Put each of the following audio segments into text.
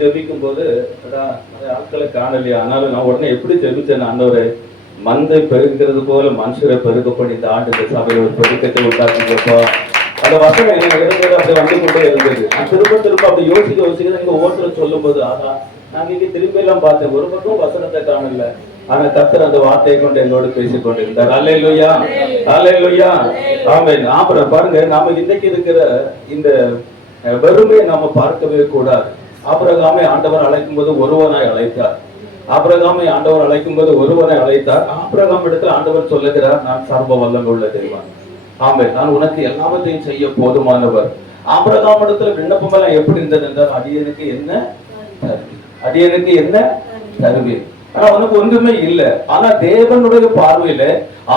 ஜெபிக்கும் போது நிறைய ஆட்களை காணலையா, ஆனாலும் நான் உடனே எப்படி ஜெபிச்சேன், ஆண்டவரே மந்தை பெருக்கிறது போல மனுஷரை பெருக்கப்படி இந்த ஆண்டு இந்த சபையில் ஒரு பெருக்கத்தை உண்டாக்குங்கப்பா. அந்த வசனம் என்ன இருந்தது, அப்படி வந்து கொண்டே இருந்தது. நான் திரும்ப அப்படி யோசிக்க இங்க ஓட்டுல சொல்லும் போது, ஆகா நான் இங்க திரும்பி எல்லாம் பார்த்தேன், ஒரு பக்கம் வசனத்தை காணல, ஆனா கர்த்தர் அந்த வார்த்தையை கொண்டு என்னோடு பேசிக் கொண்டிருந்தார். அல்லேலூயா, அல்லேலூயா, ஆமென். அப்புறம் பாருங்க, நாம இன்னைக்கு இருக்கிற இந்த வெறுமையை நாம பார்க்கவே கூடாது. ஆபிரகாமை ஆண்டவர் அழைக்கும் போது ஒருவனாய் அழைத்தார். ஆபிரகாமை ஆண்டவர் அழைக்கும் போது ஒருவனை அழைத்தார். ஆபிரகாம் இடத்துல ஆண்டவர் சொல்லுகிறார், நான் சர்வ வல்லமை உள்ள தேவன், ஆமென், நான் உனக்கு எல்லாவற்றையும் செய்ய போதுமானவர். ஆபிரகாம் இடத்துல விண்ணப்பம் எல்லாம் எப்படி இருந்தது என்றால், அடியனுக்கு என்ன தருவீர், அடியனுக்கு என்ன தருவீர். ஆனா உனக்கு ஒன்றுமே இல்லை. ஆனா தேவனுடைய பார்வையில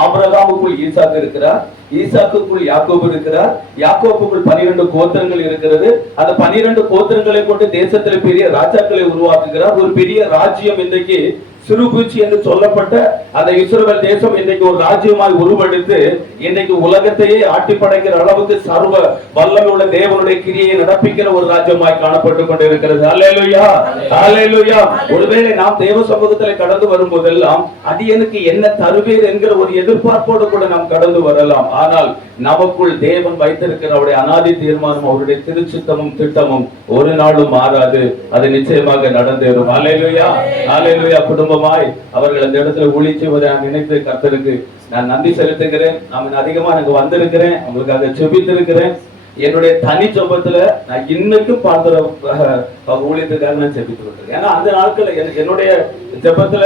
ஆபிரகாமுக்குள் ஈசாக்கு இருக்கிறார், ஈசாக்குக்குள் யாக்கோபு இருக்கிறார், யாக்கோபுக்குள் 12 கோத்திரங்கள் இருக்கிறது. அந்த 12 கோத்திரங்களை கொண்டு தேசத்துல பெரிய ராஜாக்களை உருவாக்குகிறார். ஒரு பெரிய ராஜ்யம் இன்றைக்கு சிறுபூச்சி என்று சொல்லப்பட்ட அந்த இஸ்ரவேல் தேசம் இன்றைக்கு ஒரு ராஜ்யமாய் உருவெடுத்து இன்றைக்கு உலகத்தையே ஆட்டி படைக்கிற அளவுக்கு சர்வ வல்லமை உள்ள தேவனுடைய கிரியை நடப்பிக்கிற ஒரு ராஜ்யமாய் காணப்பட்டு கொண்டிருக்கிறது. அல்லேலூயா, அல்லேலூயா. ஒருவேளை நாம் தேவ சமூகத்தில் கடந்து வரும் போதெல்லாம் அடியனுக்கு என்ன தருவீர் என்கிற ஒரு எதிர்பார்ப்போடு கூட நாம் கடந்து வரலாம். ஆனால் நமக்குள் தேவன் வைத்திருக்கிற அவருடைய அநாதி தீர்மானம், அவருடைய திருச்சித்தமும் திட்டமும் ஒரு நாளும் மாறாது. அது நிச்சயமாக நடந்தேறும். அல்லேலூயா, அல்லேலூயா. குடும்பமாய் அவர்கள் அந்த இடத்துல ஒளிச்சுவதை நான் நினைத்து கர்த்தருக்கு நான் நன்றி செலுத்துகிறேன். நான் அதிகமா எனக்கு வந்திருக்கிறேன், அவங்களுக்காக செபித்திருக்கிறேன். என்னுடைய தனி ஜெபத்துல நான் இன்னைக்கும் பார்த்த ஊழியத்துக்காக நான் செபித்து கொண்டிருக்கேன். ஏன்னா அந்த நாட்கள் என்னுடைய ஜெபத்துல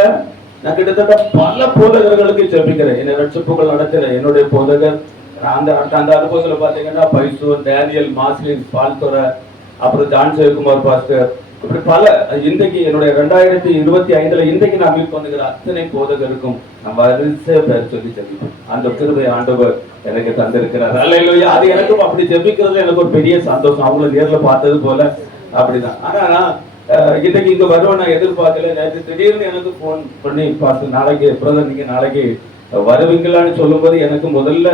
நான் கிட்டத்தட்ட பல போதகர்களுக்கு ஜெபிக்கிறேன். என்னை ரட்சிப்புகள் நடத்துற என்னுடைய போதகர் அந்த அனுபவத்துல பாத்தீங்கன்னா பைசூர், டேனியல், மாஸ்லின், பால்துறை, அப்புறம் ஜான் சேகுமார் பாஸ்டர், இப்படி பல. இன்றைக்கு என்னுடைய 2025 இன்றைக்கு நான் மீட் பண்ணுகிற அத்தனை போதகருக்கும் நான் வரிசை பேர் சொல்லி ஜெபிப்பேன். அந்த கிருபை ஆண்டவர் எனக்கு தந்திருக்கிறார். அல்லேலூயா. அது எனக்கும் அப்படி ஜெபிக்கிறது எனக்கு ஒரு பெரிய சந்தோஷம். அவங்கள நேர்ல பார்த்தது போல அப்படிதான். ஆனா இன்னைக்கு இங்க வருவேன் நான் எதிர்பார்க்கல. நேற்று திடீர்னு எனக்கு போன் பண்ணி பார்த்து, நாளைக்கு பிரதர் நீங்க நாளைக்கு வருவீங்களான்னு சொல்லும் போது எனக்கு முதல்ல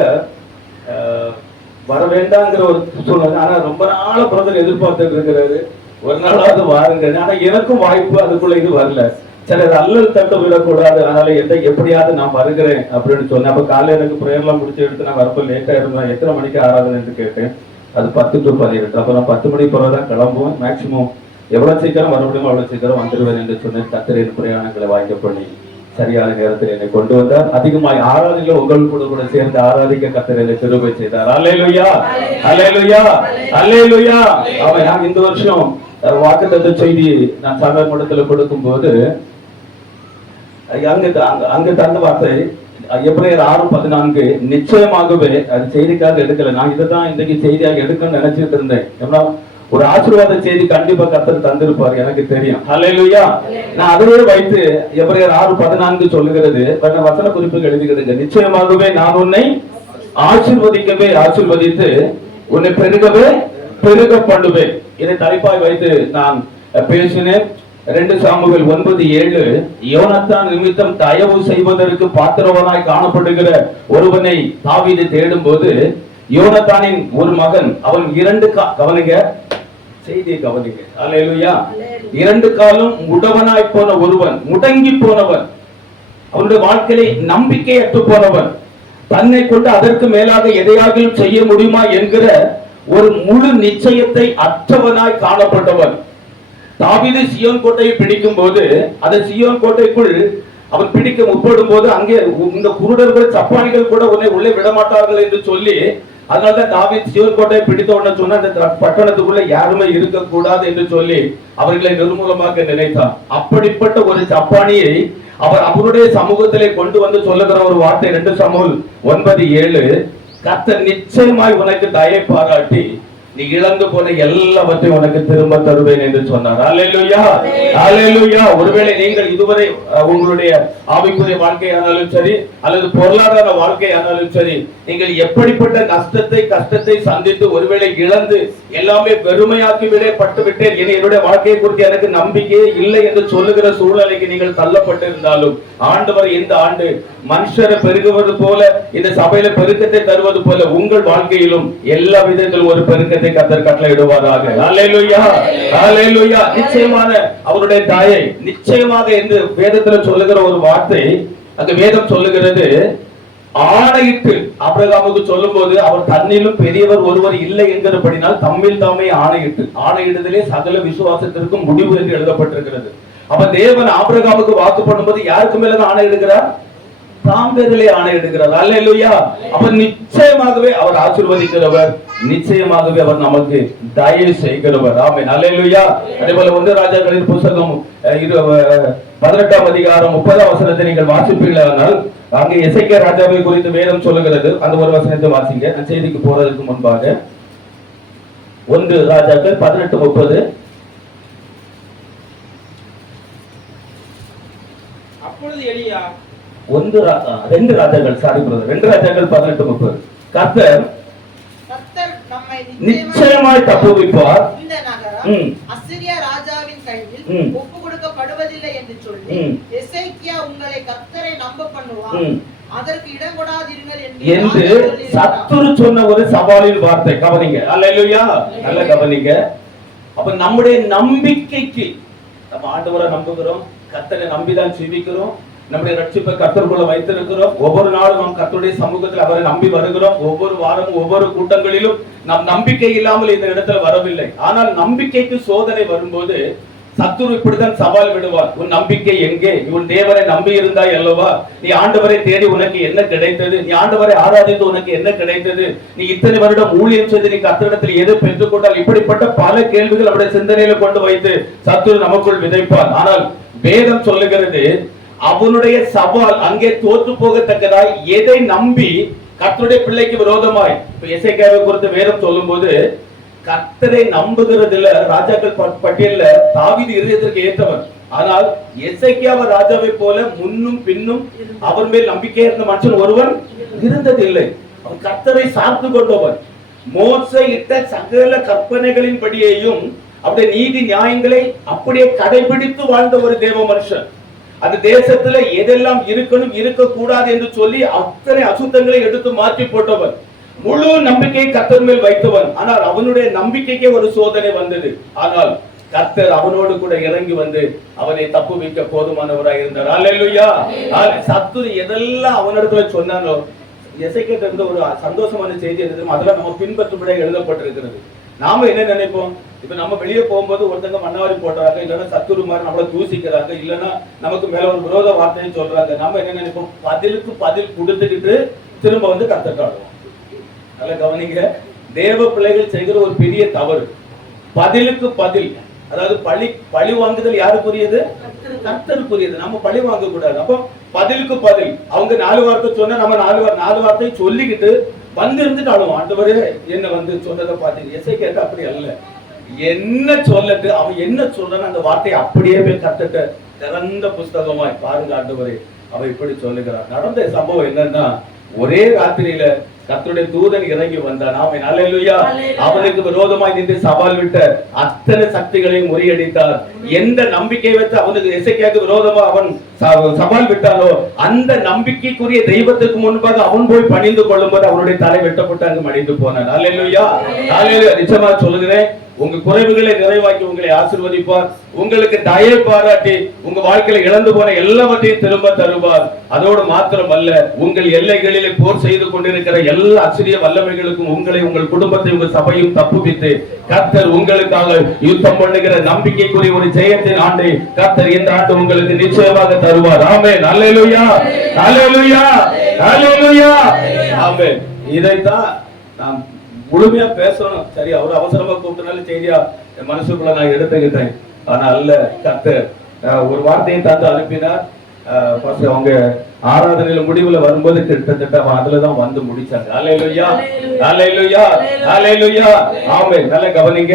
வர வேண்டாங்கிற ஒரு சூழ்நிலை. ஆனா ரொம்ப நாள பிரதர் எதிர்பார்த்துட்டு இருக்கிறாரு, ஒரு நாளாவது வாருங்க. ஆனா எனக்கும் வாய்ப்பு அதுக்குள்ள இது வரல. சரி, அது அல்லல் தட்டு விடக்கூடாது, அதனால எப்படியாவது நான் வருகிறேன் அப்படின்னு சொன்னேன். அப்ப காலையில எனக்கு பிரேயர்லாம் முடிச்சு எடுத்து நான் வரப்போ லேட்டா இருந்தேன். எத்தனை மணிக்கு ஆராதனை என்று கேட்டேன். அது 10 to 18. அப்ப நான் 10 மணிக்கு பிறகுதான் கிளம்புவேன். மேக்சிமம் எவ்வளவு சீக்கிரம் வர முடியுமோ அவ்வளவு சீக்கிரம் வந்துடுவேன் என்று சொன்னேன். கர்த்தரின் பிரயாணங்களை வாய்க்க பண்ணி சரியான நேரத்தில் என்னை கொண்டு வந்தார். அதிகமாய் ஆராதனையில உங்கள் கூட சேர்ந்து ஆராதிக்க கர்த்தர் என்னை கிருபை செய்தார். அல்லேலூயா, அல்லேலூயா, அல்லேலூயா. நான் இந்த வருஷம் வாக்குத்தத்த செய்தி நான் சபை மடத்துல கொடுக்கும் போது அங்க தந்த வார்த்தை எபிரேயர் 6:14 நிச்சயமாகவே அது செய்திக்காக எடுக்கல. நான் இதைதான் இன்றைக்கு செய்தியாக எடுக்கணும்னு நினைச்சிட்டு இருந்தேன். ஏன்னா ஒரு ஆசீர்வாத செய்தி கண்டிப்பா கர்த்தர் தந்திருப்பார், எனக்கு தெரியும். அல்லேலூயா. நான் அதுவே வைத்து எபிரேயர் 6:14 சொல்லுகிறது. வசன குறிப்புகள் எழுதுகிறது, நிச்சயமாகவே நான் உன்னை ஆசீர்வதிக்கவே ஆசீர்வதித்து உன்னை பெருகவே பெருக பண்ணுவேன். இதை தலைப்பாய் வைத்து நான் பேசினேன். 2 சாமுவேல் 9:7 யோனத்தான் நிமித்தம் தயவு செய்வதற்கு பாத்திரவனாய் காணப்படுகிற ஒருவனை தாவீது தேடும் போது யோனத்தானின் ஒரு மகன், அவன் 2 கவனிங்க, செய்தியை கவனிங்க. அல்லேலூயா. 2 காலும் முடவனாய் போன ஒருவன், முடங்கி போனவன், அவனுடைய வாழ்க்கையை நம்பிக்கையற்று போனவன், தன்னை கொண்டு அதற்கு மேலாக எதையாகிலும் செய்ய முடியுமா என்கிற ஒரு முழு நிச்சயத்தை அற்றவனாய் காணப்பட்டவன். தாவீது சீயோன் கோட்டையை பிடிக்கும் போது அந்த சீயோன் கோட்டைக்குள் அவன் பிடிக்க முற்படும் போது அங்கே இந்த குருடர்கள் சப்பானிகள் கூட உன்னை உள்ளே விடமாட்டார்கள் என்று சொல்லி, அதனால்தான் தாவீது சீயோன் கோட்டையை பிடித்த உடனே சொன்ன அந்த பட்டணத்துக்குள்ள யாருமே இருக்கக்கூடாது என்று சொல்லி அவர்களை நிர்மூலமாக்க நினைத்தான். அப்படிப்பட்ட ஒரு சப்பானியை அவர் அவருடைய சமூகத்திலே கொண்டு வந்து சொல்லுகிற ஒரு வார்த்தை 2 சாமுவேல் 9:7 கர்த்தர் நிச்சயமாய் உனக்கு தயை பாராட்டி நீ இழந்து போன எல்லாவற்றையும் உனக்கு திரும்ப தருவேன் என்று சொன்னார். அல்லேலூயா, அல்லேலூயா. ஒருவேளை நீங்கள் இதுவரை உங்களுடைய ஆவிக்குரிய வாழ்க்கையானாலும் சரி அல்லது பொருளாதார வாழ்க்கையானாலும் சரி, நீங்கள் எப்படிப்பட்ட கஷ்டத்தை சந்தித்து ஒருவேளை இழந்து எல்லாமே வெறுமையாக்கி பட்டு விட்டேன், என்னுடைய வாழ்க்கையை குறித்து எனக்கு நம்பிக்கையே இல்லை என்று சொல்லுகிற சூழ்நிலைக்கு நீங்கள் தள்ளப்பட்டிருந்தாலும், ஆண்டவர் இந்த ஆண்டு மனுஷரை பெருகுவது போல இந்த சபையில பெருக்கத்தை தருவது போல உங்கள் வாழ்க்கையிலும் எல்லா விதத்திலும் ஒரு பெருக்கத்தை என்று கர்த்தர் கட்டளையிடுவாராக. ஹல்லேலூயா, ஹல்லேலூயா. நிச்சயமான அவருடைய தயை நிச்சயமாக என்று வேதத்துல சொல்லுகிற ஒரு வார்த்தை, அந்த வேதம் சொல்லுகிறது, ஆணையிட்டு ஆபிரகாமுக்கு சொல்லும் போது அவர் தன்னிலும் பெரியவர் ஒருவர் இல்லை என்கிறபடினால் தம்மில் தாமே ஆணையிட்டு, ஆணையிடுதலே சகல விசுவாசத்திற்கும் முடிவு என்று எழுதப்பட்டிருக்கிறது. அப்ப தேவன் ஆபிரகாமுக்கு வாக்கு பண்ணும்போது யாருக்கு மேலதான் ஆணையிடுகிறார்? தாம் பேரிலே ஆணையிடுகிறார். அல்லேலூயா. அப்ப நிச்சயமாகவே அவர் ஆசீர்வதிக்கிறவர், நிச்சயமாகவே அவர் நமக்கு தயவு செய்கிறவர். ஆமென். அல்லேலூயா. அதே போல 1 ராஜாக்களின் புத்தகம் 18ஆம் அதிகாரம் 30ஆம் வசனத்தை நீங்கள் வாசிப்பீர்களானால் அங்கே எசேக்கியா ராஜாவை குறித்து வேதம் சொல்லுகிறது. அந்த ஒரு வசனத்தை வாசிங்க. அந்த செய்திக்கு போறதுக்கு முன்பாக 1 ராஜாக்கள் 18:30. அப்பொழுது எலியா 2 ராஜாக்கள் 18:30. கர்த்தர் நம்மை நிச்சயமாய் தப்புவிப்பார், இந்த நகரம் அசீரியா ராஜாவின் கையில் ஒப்பு கொடுக்கப்படுவதில்லை என்று சொல்லி எசேக்கியா உங்களை கர்த்தரை நம்ப பண்ணுவார், அதற்கு இடம் கொடாதீர்கள் என்று சத்துரு சொன்ன ஒரு சவாலின் வார்த்தை. கவனிங்க. அல்லேலூயா. நல்ல கவனிங்க. அப்ப நம்முடைய நம்பிக்கைக்கு நம்ம ஆண்டவரை நம்புகிறோம், கர்த்தரை நம்பிதான் ஜீவிக்கிறோம், நம்முடைய ரட்சிப்பை கர்த்தருக்குள்ள வைத்திருக்கிறோம். ஒவ்வொரு நாளும் நாம் கர்த்தருடைய சமூகத்தில் அவரை நம்பி வருகிறோம். ஒவ்வொரு வாரமும் ஒவ்வொரு கூட்டங்களிலும் நாம் நம்பிக்கை இல்லாமல் இந்த இடத்துல வரவில்லை. ஆனால் நம்பிக்கைக்கு சோதனை வரும்போது சத்துரு இப்படித்தான் சவால் விடுவார். உன் நம்பிக்கை எங்கே? உன் தேவரை நம்பி இருந்தாய் அல்லவா? நீ ஆண்டவரை தேடி உனக்கு என்ன கிடைத்தது? நீ ஆண்டவரை ஆராதித்து உனக்கு என்ன கிடைத்தது? நீ இத்தனை வருடம் ஊழியம் செய்து நீ கர்த்தரிடத்தில் எது பெற்றுக்கொண்டால்? இப்படிப்பட்ட பல கேள்விகள் அவருடைய சிந்தனையில கொண்டு வைத்து சத்துரு நமக்குள் விதைப்பார். ஆனால் வேதம் சொல்லுகிறது, அவனுடைய சவால் அங்கே தோற்று போகத்தக்கதாய் எதை நம்பி கர்த்தருடைய பிள்ளைக்கு விரோதமாய். எசேக்கியாவை குறித்து வேதம் சொல்லும் போது கர்த்தரை நம்புகிறதுல ராஜாக்கள் பட்டியல்ல தாவீது இருதயத்திற்கு ஏற்றவர். ஆனால் எசேக்கியாவை ராஜாவை போல முன்னும் பின்னும் அவர் மேல் நம்பிக்கை இருந்த மனுஷன் ஒருவன் இருந்ததில்லை. அவன் கர்த்தரை சார்ந்து கொண்டவன். மோசே இட்ட சகல கற்பனைகளின் படியையும் அவருடைய நீதி நியாயங்களை அப்படியே கடைபிடித்து வாழ்ந்த ஒரு தேவ மனுஷன். அந்த தேசத்துல எதெல்லாம் இருக்கணும் இருக்கக்கூடாது என்று சொல்லி அத்தனை அசுத்தங்களை எடுத்து மாற்றி போட்டவன். முழு நம்பிக்கையை கர்த்தர் மேல் வைத்தவன். ஆனால் அவனுடைய நம்பிக்கைக்கே ஒரு சோதனை வந்தது. ஆனால் கர்த்தர் அவனோடு கூட இறங்கி வந்து அவனை தப்புவிக்க போதுமானவராக இருந்தார். அல்லேலூயா. சத்துரு எதெல்லாம் அவனிடத்துல சொன்னானோ, எசேக்கியா இருந்த ஒரு சந்தோஷமான செய்தி இருந்தது. அதெல்லாம் நம்ம பின்பற்றும்படியாக எழுதப்பட்டிருக்கிறது. நாம என்ன நினைப்போம்? இப்ப நம்ம வெளியே போகும்போது ஒருத்தங்க மண்ணாரி போடுறாங்க, இல்லைன்னா சத்துரு மாதிரி நம்மளை தூசிக்கிறாங்க, இல்லைன்னா நமக்கு மேல ஒரு விரோத வார்த்தையை சொல்றாங்க. நாம என்ன நினைப்போம்? பதிலுக்கு பதில் கொடுத்துக்கிட்டு திரும்ப வந்து கர்த்தர்காடுவோம். நல்ல கவனிங்க. தேவ பிள்ளைகள் செய்கிற ஒரு பெரிய தவறு, பதிலுக்கு பதில். அதாவது பழி வாங்குதல் யாருக்குரியது? கர்த்தருக்குரியது. நம்ம பழி வாங்க கூடாது. அப்போ பதிலுக்கு பதில். அவங்க 4 வார்த்தை சொன்னா நம்ம 4 வார்த்தை சொல்லிக்கிட்டு வந்து இருந்துட்டு ஆளுவோம். ஆண்டவரே என்ன வந்து சொன்னதை பார்த்தீங்க. எசேக்கியா அப்படி அல்ல. என்ன சொல்லட்டு அவன் என்ன சொல்றான்னு அந்த வார்த்தையை அப்படியே போய் கர்த்தர்ட்ட திறந்த புஸ்தகமாய் பாருங்க, ஆண்டவரே அவன் இப்படி சொல்லுகிறான். நடந்த சம்பவம் என்னன்னா, ஒரே ராத்திரியில கர்த்தருடைய தூதன் இறங்கி வந்தான். ஆமென். அல்லேலூயா. அவனுக்கு விரோதமாய் நின்று சவால் விட்ட அத்தனை சக்திகளையும் முறியடித்தார். எந்த நம்பிக்கை வைத்து அவனுக்கு எசேக்கியாவுக்கு விரோதமா அவன் சவால் விட்டானோ அந்த நம்பிக்கைக்குரிய தெய்வத்துக்கு முன்பாக அவன் போய் பணிந்து கொள்ளும் போது அவனுடைய தலை வெட்டப்பட்டு அங்கு மடிந்து போனான். அல்லேலூயா. அல்லேலூயா. நிச்சயமா சொல்லுகிறேன், உங்க குறைவுகளை நிறைவாக்கி உங்களை ஆசீர்வதிப்பார். உங்களுக்கு தயை பாராட்டி உங்க வாழ்க்கையில இழந்து போன எல்லாவற்றையும் திரும்ப தருவார். அதோடு மாத்திரம் அல்ல, உங்கள் எல்லைகளிலே போர் செய்து கொண்டிருக்கிற எல்லா அசிரிய வல்லமைகளுக்கும் உங்களை, உங்கள் குடும்பத்தை, உங்கள் சபையும் தப்புவித்து கர்த்தர் உங்களுக்காக யுத்தம் பண்ணுகிற நம்பிக்கைக்குரிய ஒரு ஜெயத்தின் ஆண்டை கர்த்தர் இந்த ஆண்டு உங்களுக்கு நிச்சயமாக தருவார். ஆமென். அல்லேலூயா. அல்லேலூயா. அல்லேலூயா. ஆமென். இதைத்தான் நாம் முழுமையா பேசணும். சரி, அவர் அவசரமா கூப்பிட்டனால செய்தியா மனசுக்குள்ள நான் எடுத்துக்கிட்டேன். ஆனா அல்ல, கர்த்தர் ஒரு வார்த்தையை தாத்து அனுப்பினார். அவங்க ஆராதனையில முடிவுல வரும்போது கிட்டத்தட்ட அதுலதான் வந்து முடிச்சாங்க. அல்லேலூயா. அல்லேலூயா. அல்லேலூயா. ஆமென். நல்ல கவனிங்க.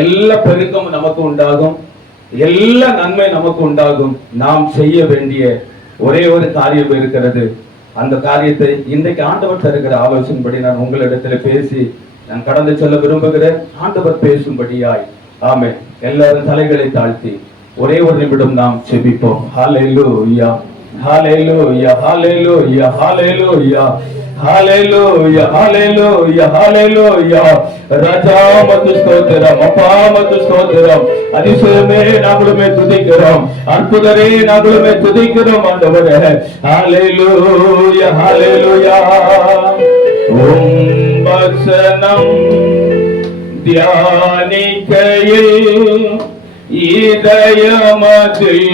எல்லா பெருக்கம் நமக்கு உண்டாகும், எல்லா நன்மை நமக்கு உண்டாகும். நாம் செய்ய வேண்டிய ஒரே ஒரு காரியம் இருக்கிறது. அந்த காரியத்தை இன்றைக்கு ஆண்டவர் தருகிற ஆலோசனைப்படி நான் உங்களிடத்தில் பேசி நான் கடந்து செல்ல விரும்புகிறேன். ஆண்டவர் பேசும்படியாய். ஆமென். எல்லாரும் தலைகளை தாழ்த்தி ஒரே ஒரு நிமிடம் நாம் செபிப்போம். ஹல்லேலூயா. ஹalleluya ஹalleluya ஹalleluya ஹalleluya ஹalleluya ஹalleluya ராஜா மது ஸ்தோத்திரம், அப்பா மது ஸ்தோத்திரம். அதிசயமே நாங்களுமே துதிக்கிறோம், அற்புதரே நாங்களுமே துதிக்கிறோம் ஆண்டவரே. ஹalleluya ஹalleluya. உம் வசனம் தியானிக்கையில் இதயமதில்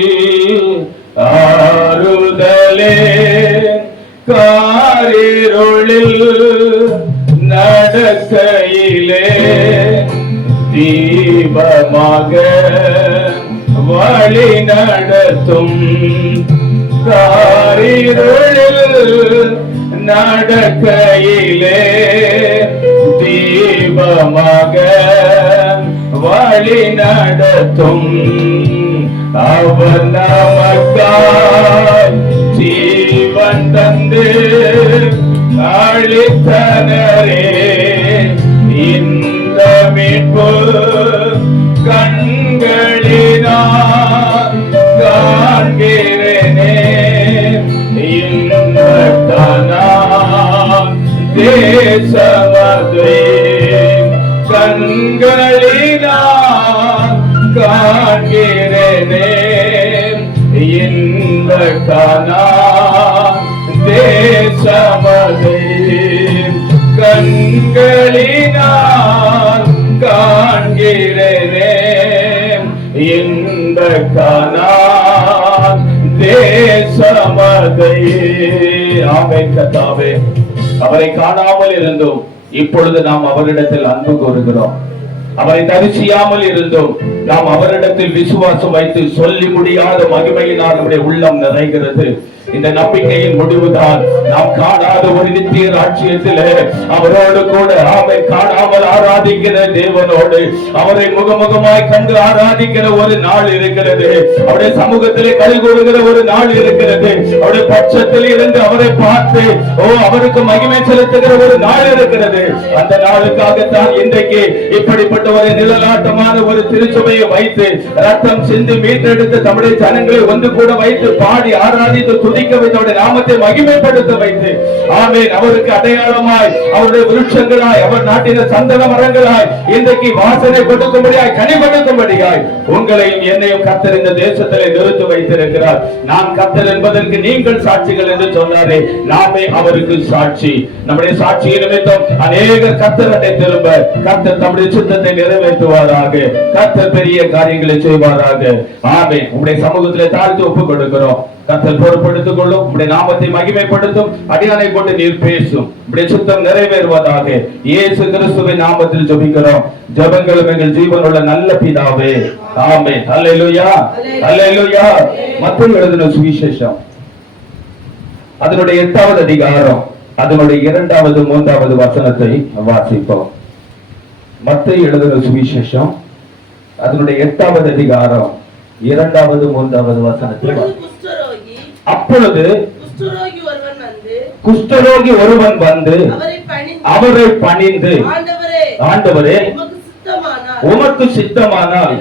ஆறுதலே, காரிருளில் நடக்கையிலே தீபமாக வழி நடத்தும், காரிருளில் நடக்கையிலே தீபமாக வழி நடத்தும். அவர் நமக்காய் ஜீவன் தந்து அளித்தனரே, இந்த மீட்பு கண்களினால் காண்கிறேனே, இந்த கனான் தேசமதை கண்களினால் காண்கிறேனே, இந்த கனான் தேசமதை கண்களினால் காண்கிறேனே, இந்த கனான் தேசமதை. ஆமென் கர்த்தாவே, அவரை காணாமல் இருந்தோம், இப்பொழுது நாம் அவரிடத்தில் அன்பு கூறுகிறோம். அவரை தரிசியாமல் இருந்தோம், நாம் அவரிடத்தில் விசுவாசம் வைத்து சொல்லி முடியாத மகிமையினால் நம்முடைய உள்ளம் நிறைகிறது. இந்த நம்பிக்கையின் முடிவுதான் நாம் காணாத ஒரு நித்திய ராஜ்யத்திலே அவரோடு கூட காணாமல் ஆராதிக்கிற தேவனோடு அவரை முகமுகமாய் கண்டு ஆராதிக்கிற ஒரு நாள் இருக்கிறது. அவருடைய சமூகத்திலே கை கூறுகிற ஒரு நாள் இருக்கிறது. அவருடைய பட்சத்தில் இருந்து அவரை பார்த்து அவருக்கு மகிமை செலுத்துகிற ஒரு நாள் இருக்கிறது. அந்த நாளுக்காகத்தான் இன்றைக்கு இப்படிப்பட்ட ஒரு நிழலாட்டமான ஒரு திருச்சபையை வைத்து ரத்தம் சிந்தி மீட்டெடுத்து தம்முடைய ஜனங்களை ஒன்று கூட வைத்து பாடி ஆராதித்து துதிக்க வைத்து அவருடைய நாமத்தை மகிமைப்படுத்த வைத்து, ஆமென், அவருக்கு அடையாளமாய் அவருடைய விருட்சங்களாய் அவர் நாட்டின சந்தன மரங்களாய் இன்றைக்கு வாசனை கொடுக்கும்படியாய் கனி கொடுக்கும்படியாய் உங்களையும் என்னையும் கர்த்தர் இந்த தேசத்திலே நிறுத்தி வைத்திருக்கிறார். நான் கர்த்தர் என்பதற்கு நீங்கள் சாட்சிகள் என்று சொன்னாரே, நாமே அவருக்கு சாட்சி. நம்முடைய சாட்சி நிமித்தம் அநேகர் கர்த்தரை திரும்ப கர்த்தர் தம்முடைய சித்தத்தை நிறைவேற்றுவாராக. கர்த்தர் பெரிய காரியங்களை செய்வாராக. ஆமென். உங்களுடைய சமூகத்திலே தாழ்த்து ஒப்புக் கொடுக்கிறோம். கர்த்தர் பொறுப்படுத்திக் கொள்ளும், உம்முடைய நாமத்தை மகிமைப்படுத்தும். அடியானை கொண்டு நீர் பேசும், உம்முடைய சித்தம் நிறைவேறுவதாக. இயேசு கிறிஸ்துவின் நாமத்தில் ஜெபிக்கிறோம். ஜெபங்களும் எங்கள் ஜீவனுள்ள நல்ல பிதாவே, ஆமென். அல்லேலூயா அல்லேலூயா. மத்தேயு எழுதின சுவிசேஷம் அதனுடைய 8வது அதிகாரம் அதனுடைய 2வது 3வது வசனத்தை வாசிப்போம். மத்தேயு எழுதின சுவிசேஷம் அதனுடைய 8வது அதிகாரம் 2வது 3வது வசனத்தை. அப்பொழுது குஷ்டரோகி ஒருவன் வந்து அவரை பணிந்து, ஆண்டவரே, உமக்கு சித்தமானால்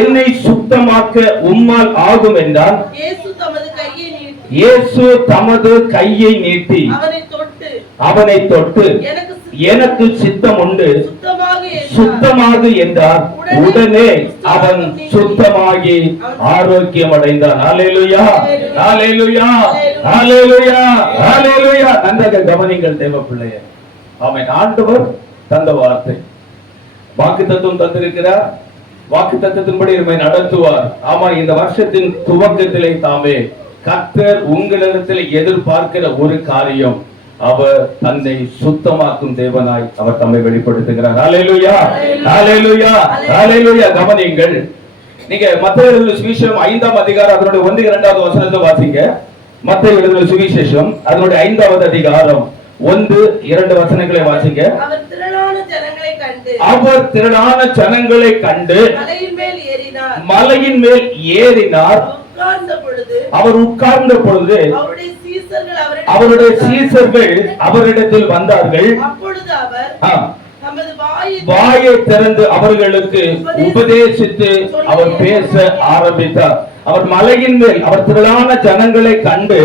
என்னை சுத்தமாக்க உம்மால் ஆகும் என்றான். இயேசு தமது கையை நீட்டி அவனை தொட்டு, எனக்கு சித்தம் உண்டு, சுத்தமாகு என்றார். உடனே அவன் சுத்தமாகி ஆரோக்கியம் அடைந்தான். அல்லேலூயா அல்லேலூயா அல்லேலூயா அல்லேலூயா. நன்றாக கவனிங்கள் தேவ பிள்ளையே. ஆமென். ஆண்டவர் தந்த வார்த்தை வாக்குத்தத்தம் தந்திருக்கிறார். வாக்குத்தத்தத்தின்படி நம்மை நடத்துவார். ஆமா, இந்த வருஷத்தின் துவக்கத்திலே தாமே கர்த்தர் உங்களிடத்தில் எதிர்பார்க்கிற ஒரு காரியம், அவர் தன்னை சுத்தமாக்கும் தேவனாய் அவர் தம்மை வெளிப்படுத்துகிறார். அல்லேலூயா அல்லேலூயா அல்லேலூயா. கவனிங்கள், நீங்க மத்தேயு எழுதின சுவிசேஷம் 5ஆம் அதிகாரம் அதனுடைய 1-2வது வசனத்தை வாசிங்க. மத்தேயு எழுதின சுவிசேஷம் அதனுடைய 5வது அதிகாரம் 1-2 வசனங்களை வாசிங்க. அவர் திரளான ஜனங்களை கண்டு மலையின் மேல் ஏறினார். அவர் உட்கார்ந்த பொழுது அவருடைய சீசர்கள் அவரிடத்தில் வந்தார்கள். வாயை திறந்து அவர்களுக்கு உபதேசித்து அவர் பேச ஆரம்பித்தார். அவர் மலையின் மேல், அவர் திரளான ஜனங்களை கண்டு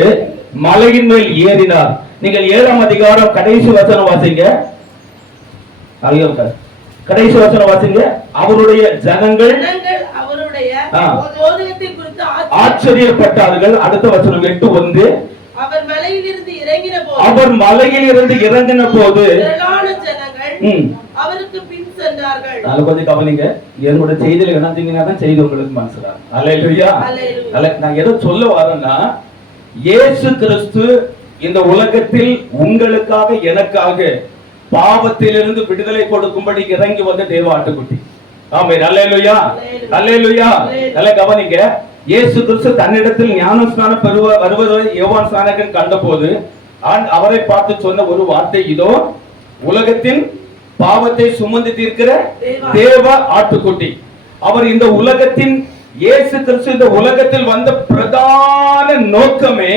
மலையின் மேல் ஏறினார். நீங்கள் 7ஆம் அதிகாரம் கடைசி வசனம் வாசிங்க. ஐயோ, கடைசி வசனம் வாசிங்க. அவருடைய ஜனங்கள் அவருடைய போதகத்தை குறித்து ஆச்சரியப்பட்டார்கள். அடுத்த வசனம் 8:1. அவர் மலையில் இருந்து இறங்கின போது, அவர் மலையில் இருந்து இறங்கின போது திரளான ஜனங்கள் அவருக்கு பின் சென்றார்கள். அது கொஞ்சம் கவனிங்க. என்னோட செய்தியில இணைஞ்சீங்கன்னா தான் செய்தி உங்களுக்கு மனசுதான். அல்லேலூயா. நான் எதை சொல்ல வரேன்னா, இயேசு கிறிஸ்து இந்த உலகத்தில் உங்களுக்காக எனக்காக பாவத்திலிருந்து விடுதலை கொடுக்கும்படி இறங்கி வந்த தேவ ஆட்டுக்குட்டி. ஆமென். அல்லேலூயா. அல்லேலூயா. நல்ல கவனிங்க. இயேசு கிறிஸ்து தன்னிடத்தில் ஞானஸ்நானம் வருவதை யோவான் ஸ்நானகன் கண்டபோது அவரை பார்த்து சொன்ன ஒரு வார்த்தை இதோ, உலகத்தின் பாவத்தை சுமந்து தீர்க்கிற தேவ ஆட்டுக்குட்டி. அவர் இந்த உலகத்தின், இயேசு கிறிஸ்து இந்த உலகத்தில் வந்த பிரதான நோக்கமே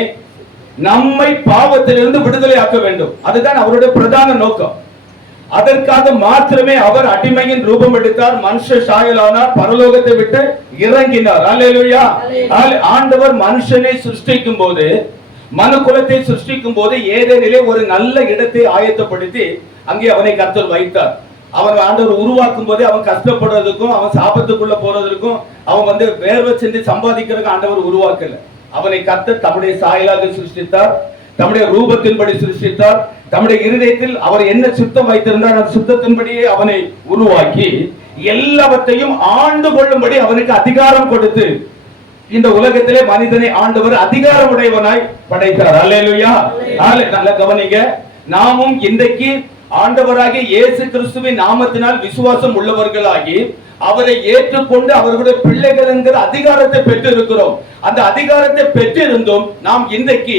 நம்மை பாவத்திலிருந்து விடுதலை ஆக்க வேண்டும். அதுதான் அவருடைய பிரதான நோக்கம். அதற்காக மாத்திரமே அவர் அடிமையின் ரூபம் எடுத்தார், மனுஷ சாயலானார், பரலோகத்தை விட்டு இறங்கினார். அல்லேலூயா. ஆண்டவர் மனுஷனை சிருஷ்டிக்கும் போது, மனுக்குலத்தை சிருஷ்டிக்கும் போது ஏதேனிலே ஒரு நல்ல இடத்தை ஆயத்தப்படுத்தி அங்கே அவனை கர்த்தர் வைத்தார். அவன் ஆண்டவர் உருவாக்கும் போதே அவன் கஷ்டப்படுறதுக்கும் அவன் சாபத்துக்குள்ள போறதற்கும் அவன் வேர்வை செஞ்சு சம்பாதிக்கிறதுக்கு ஆண்டவர் உருவாக்கல. அவனை கர்த்தர் தம்முடைய சாயலாக சிருஷ்டித்தார், தம்முடைய ரூபத்தின்படி சிருஷ்டித்தார். தம்முடைய இருதயத்தில் அவர் என்ன சித்தம் வைத்திருந்தார் அந்த சித்தத்தின்படியே அவனை உருவாக்கி எல்லாவற்றையும் ஆண்டு கொள்ளும்படி அவனுக்கு அதிகாரம் கொடுத்து இந்த உலகத்திலே மனிதனை ஆண்டவர் அதிகாரம் உடையவனாய் படைத்தார். அல்லேலூயா. நல்ல கவனிங்க. நாமும் இன்றைக்கு ஆண்டவராகிய இயேசு கிறிஸ்துவின் நாமத்தினால் விசுவாசம் உள்ளவர்களாகி அவரை ஏற்றுக்கொண்டு அவர்களுடைய பிள்ளைகள் என்கிற அதிகாரத்தை பெற்று இருக்கிறோம். அந்த அதிகாரத்தை பெற்றிருந்தும் நாம் இன்றைக்கு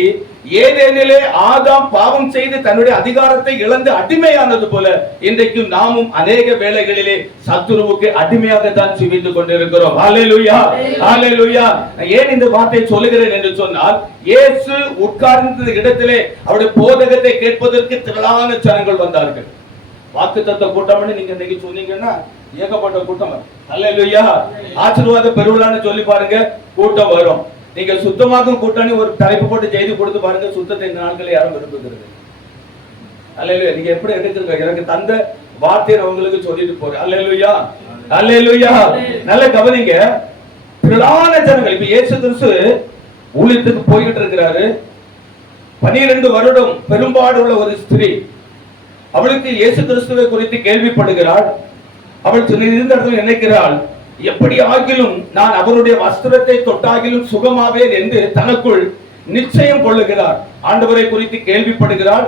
ஏதேனிலே ஆதாம் பாவம் செய்து தன்னுடைய அதிகாரத்தை இழந்து அடிமையானது போல இன்றைக்கு நாமும் அநேக வேளைகளிலே சத்துருவுக்கு அடிமையாகத்தான் ஜீவித்துக் கொண்டிருக்கிறோம். அல்லேலூயா. அல்லேலூயா. ஏன் இந்த வார்த்தையை சொல்லுகிறேன் என்று சொன்னால், இயேசு உட்கார்ந்த இடத்திலே அவருடைய போதகத்தை கேட்பதற்கு திரளான ஜனங்கள் வந்தார்கள். வாக்குத்தத்த கூட்டம் நீங்க இன்னைக்கு சொன்னீங்கன்னா ஏகப்பட்ட கூட்டம். அல்லேலூயா. ஆசீர்வாத பெருவிழான்னு சொல்லி பாருங்க, கூட்டம் வரும். நீங்க சுத்தமாக்கும் கூட்டணி ஒரு தலைப்பு போட்டு செய்தி கொடுத்து பாருங்க, சுத்தத்தை இந்த நாட்களில் யாரும் விரும்புகிறது. அல்லேலூயா. நீங்க எப்படி எடுத்துருங்க, எனக்கு தந்த வார்த்தையை உங்களுக்கு சொல்லிட்டு போறேன். அல்லேலூயா. அல்லேலூயா. நல்ல கவனிங்க. திரளான ஜனங்கள். இப்ப இயேசு கிறிஸ்து ஊழியத்துக்கு போய்கிட்டு இருக்கிறாரு. 12 வருடம் பெரும்பாடு உள்ள ஒரு ஸ்திரீ, அவளுக்கு இயேசு கிறிஸ்துவை குறித்து கேள்விப்படுகிறாள். அவள் இருந்த இடத்துல நினைக்கிறாள், எப்படி ஆகிலும் நான் அவருடைய வஸ்திரத்தை தொட்டாகிலும் சுகமாவேன் என்று தனக்குள் நிச்சயம் கொள்ளுகிறார். ஆண்டவரை குறித்து கேள்விப்படுகிறாள்.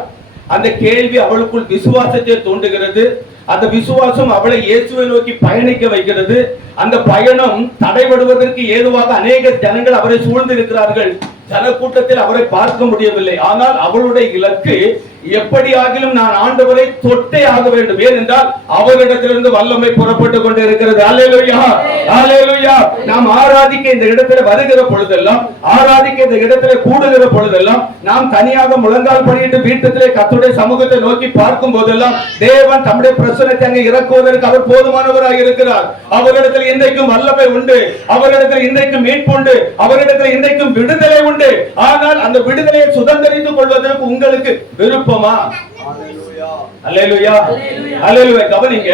அந்த கேள்வி அவளுக்குள் விசுவாசத்தை தூண்டுகிறது. அந்த விசுவாசம் அவளை இயேசுவை நோக்கி பயணிக்க வைக்கிறது. அந்த பயணம் தடைபடுவதற்கு ஏதுவாக அநேக ஜனங்கள் அவரை சூழ்ந்து இருக்கிறார்கள். ஜனக்கூட்டத்தில் அவரை பார்க்க முடியவில்லை. ஆனால் அவளுடைய இலக்கு, எப்படி ஆகிலும் நான் ஆண்டவரை தொட்டே ஆக வேண்டும், ஏனென்றால் அவரிடத்திலிருந்து வல்லமை புறப்பட்டு கொண்டு இருக்கிறது. அல்லேலூயா. அல்லேலூயா. நாம் ஆராதிக்க இந்த இடத்துல வருகிற பொழுதெல்லாம், ஆராதிக்க இந்த இடத்துல கூடுகிற பொழுதெல்லாம், நாம் தனியாக முழங்கால் படியிட்டு வீட்டுத்திலே கர்த்தருடைய சமூகத்தை நோக்கி பார்க்கும் போதெல்லாம் தேவன் தம்முடைய பிரசன்னத்தை அங்கே இறக்குவதற்கு அவர் போதுமானவராக இருக்கிறார். அவரிடத்தில் இன்றைக்கும் வல்லமை உண்டு, அவரிடத்தில் இன்றைக்கும் மீட்பு உண்டு, அவரிடத்தில் இன்றைக்கும் விடுதலை உண்டு. ஆனால் அந்த விடுதலையை சுதந்திரித்துக் கொள்வதற்கு உங்களுக்கு விருப்பமா? அல்லேலூயா. அல்லேலூயா. கவனிங்க.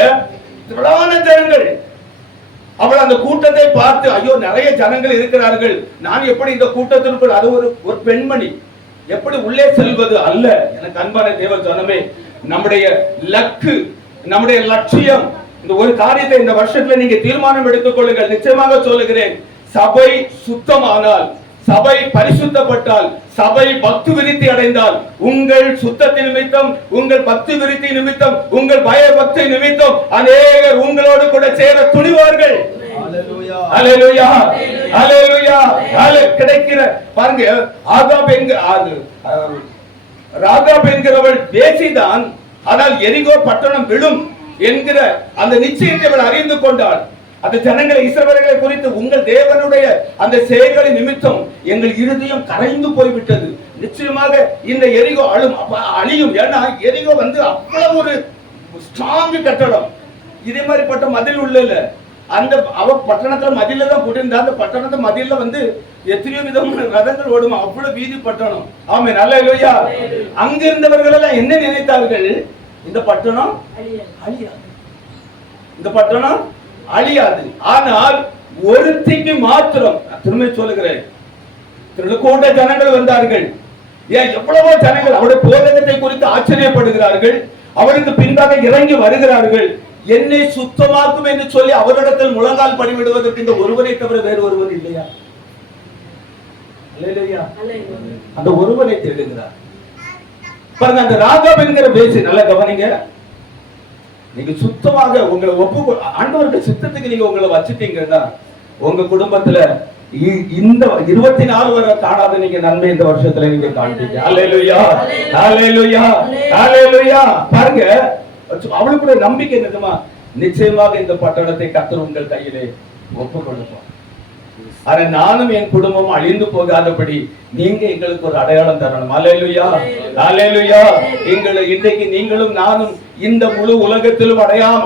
திரளான ஜனங்கள். அவள் அந்த கூட்டத்தை பார்த்து, ஐயோ நிறைய ஜனங்கள் இருக்கிறார்கள், நான் எப்படி இந்த கூட்டத்திற்குள், அது ஒரு பெண்மணி எப்படி உள்ளே செல்வது அல்ல. எனக்கு அன்பான தேவ ஜனமே, நம்முடைய லக்கு, நம்முடைய லட்சியம், இந்த ஒரு காரியத்தை இந்த வருஷத்துல நீங்க தீர்மானம் எடுத்துக் கொள்ளுங்கள். நிச்சயமாக சொல்லுகிறேன், சபை சுத்தமானால், சபை பரிசுத்தப்பட்டால், சபை பக்தி விருத்தி அடைந்தால், உங்கள் சுத்தத்தின் நிமித்தம், உங்கள் பக்தி விருத்தி நிமித்தம், உங்கள் பய பக்தி நிமித்தம் அநேகர் உங்களோடு கூட சேர துணிவார்கள். அல்லேலூயா. அல்லேலூயா. கிடைக்கிற பாருங்க, ராகாப் என்கிறவள் வேசிதான், ஆனால் எரிகோ பட்டணம் விழும் என்கிற அந்த நிச்சயத்தை அவள் அறிந்து கொண்டாள். அந்த ஜனங்களை, இஸ்ரவேலர்களை குறித்து, உங்கள் தேவனுடைய அந்த செயல்களின் நிமித்தம் எங்கள் இருதயம் கரைந்து போய்விட்டது, நிச்சயமாக இந்த எரிகோ அழியும். ஏன்னா எரிகோ அவ்வளவு ஒரு ஸ்ட்ராங் கட்டடம், இதே மாதிரிப்பட்ட மதில் உள்ள அந்த அவ பட்டணத்துல மதியில தான் கூட்டியிருந்தா. அந்த பட்டணத்தை மதியில வந்து எத்தனையோ விதமான ரதங்கள் ஓடும், அவ்வளவு வீதி பட்டணம். ஆமே, நல்ல இல்லையா? அங்க இருந்தவர்கள் எல்லாம் என்ன நினைத்தார்கள்? இந்த பட்டணம் அழியாது, இந்த பட்டணம் அழியாது. ஆனால் ஒருத்திக்கு மாத்திரம், திரும்ப சொல்லுகிறேன், திருக்கூட்ட ஜனங்கள் வந்தார்கள். ஏன் எவ்வளவோ ஜனங்கள் அவருடைய போதகத்தை குறித்து ஆச்சரியப்படுகிறார்கள். அவருக்கு பின்பாக இறங்கி வருகிறார்கள். என்னை சுத்தமாக்கும் என்று சொல்லி அவரிடத்தில் முழங்கால் பணிவிடுவதற்கு இந்த ஒருவரை தவிர வேறு ஒருவர் இல்லையா? அந்த ஒருவரை தேடுகிறார். பாருங்க, அந்த ராகாப் என்கிற பேச்சு நல்ல கவனிங்க. நீங்க சுத்தமாக உங்களை ஆண்டவருக்கு சித்தத்துக்கு நீங்க உங்களை வச்சுட்டீங்கன்னா உங்க குடும்பத்துல இந்த 24 வரை காணாத நீங்க நன்மை இந்த வருஷத்துல நீங்க காண்பீங்க. அல்லேலூயா, அல்லேலூயா, அல்லேலூயா. பாருங்க, அவளுக்குள்ள நம்பிக்கை என்னதுமா? நிச்சயமாக இந்த பட்டணத்தை கர்த்தர் உங்கள் கையிலே ஒப்புக் கொடுப்பார். ஆனா நானும் என் குடும்பம் அழிந்து போகாதபடி நீங்க எங்களுக்கு ஒரு அடையாளம் தரணும். அல்லேலூயா, அல்லேலூயா. இன்றைக்கு நீங்களும் நானும் இந்த முழு உலகத்திலும்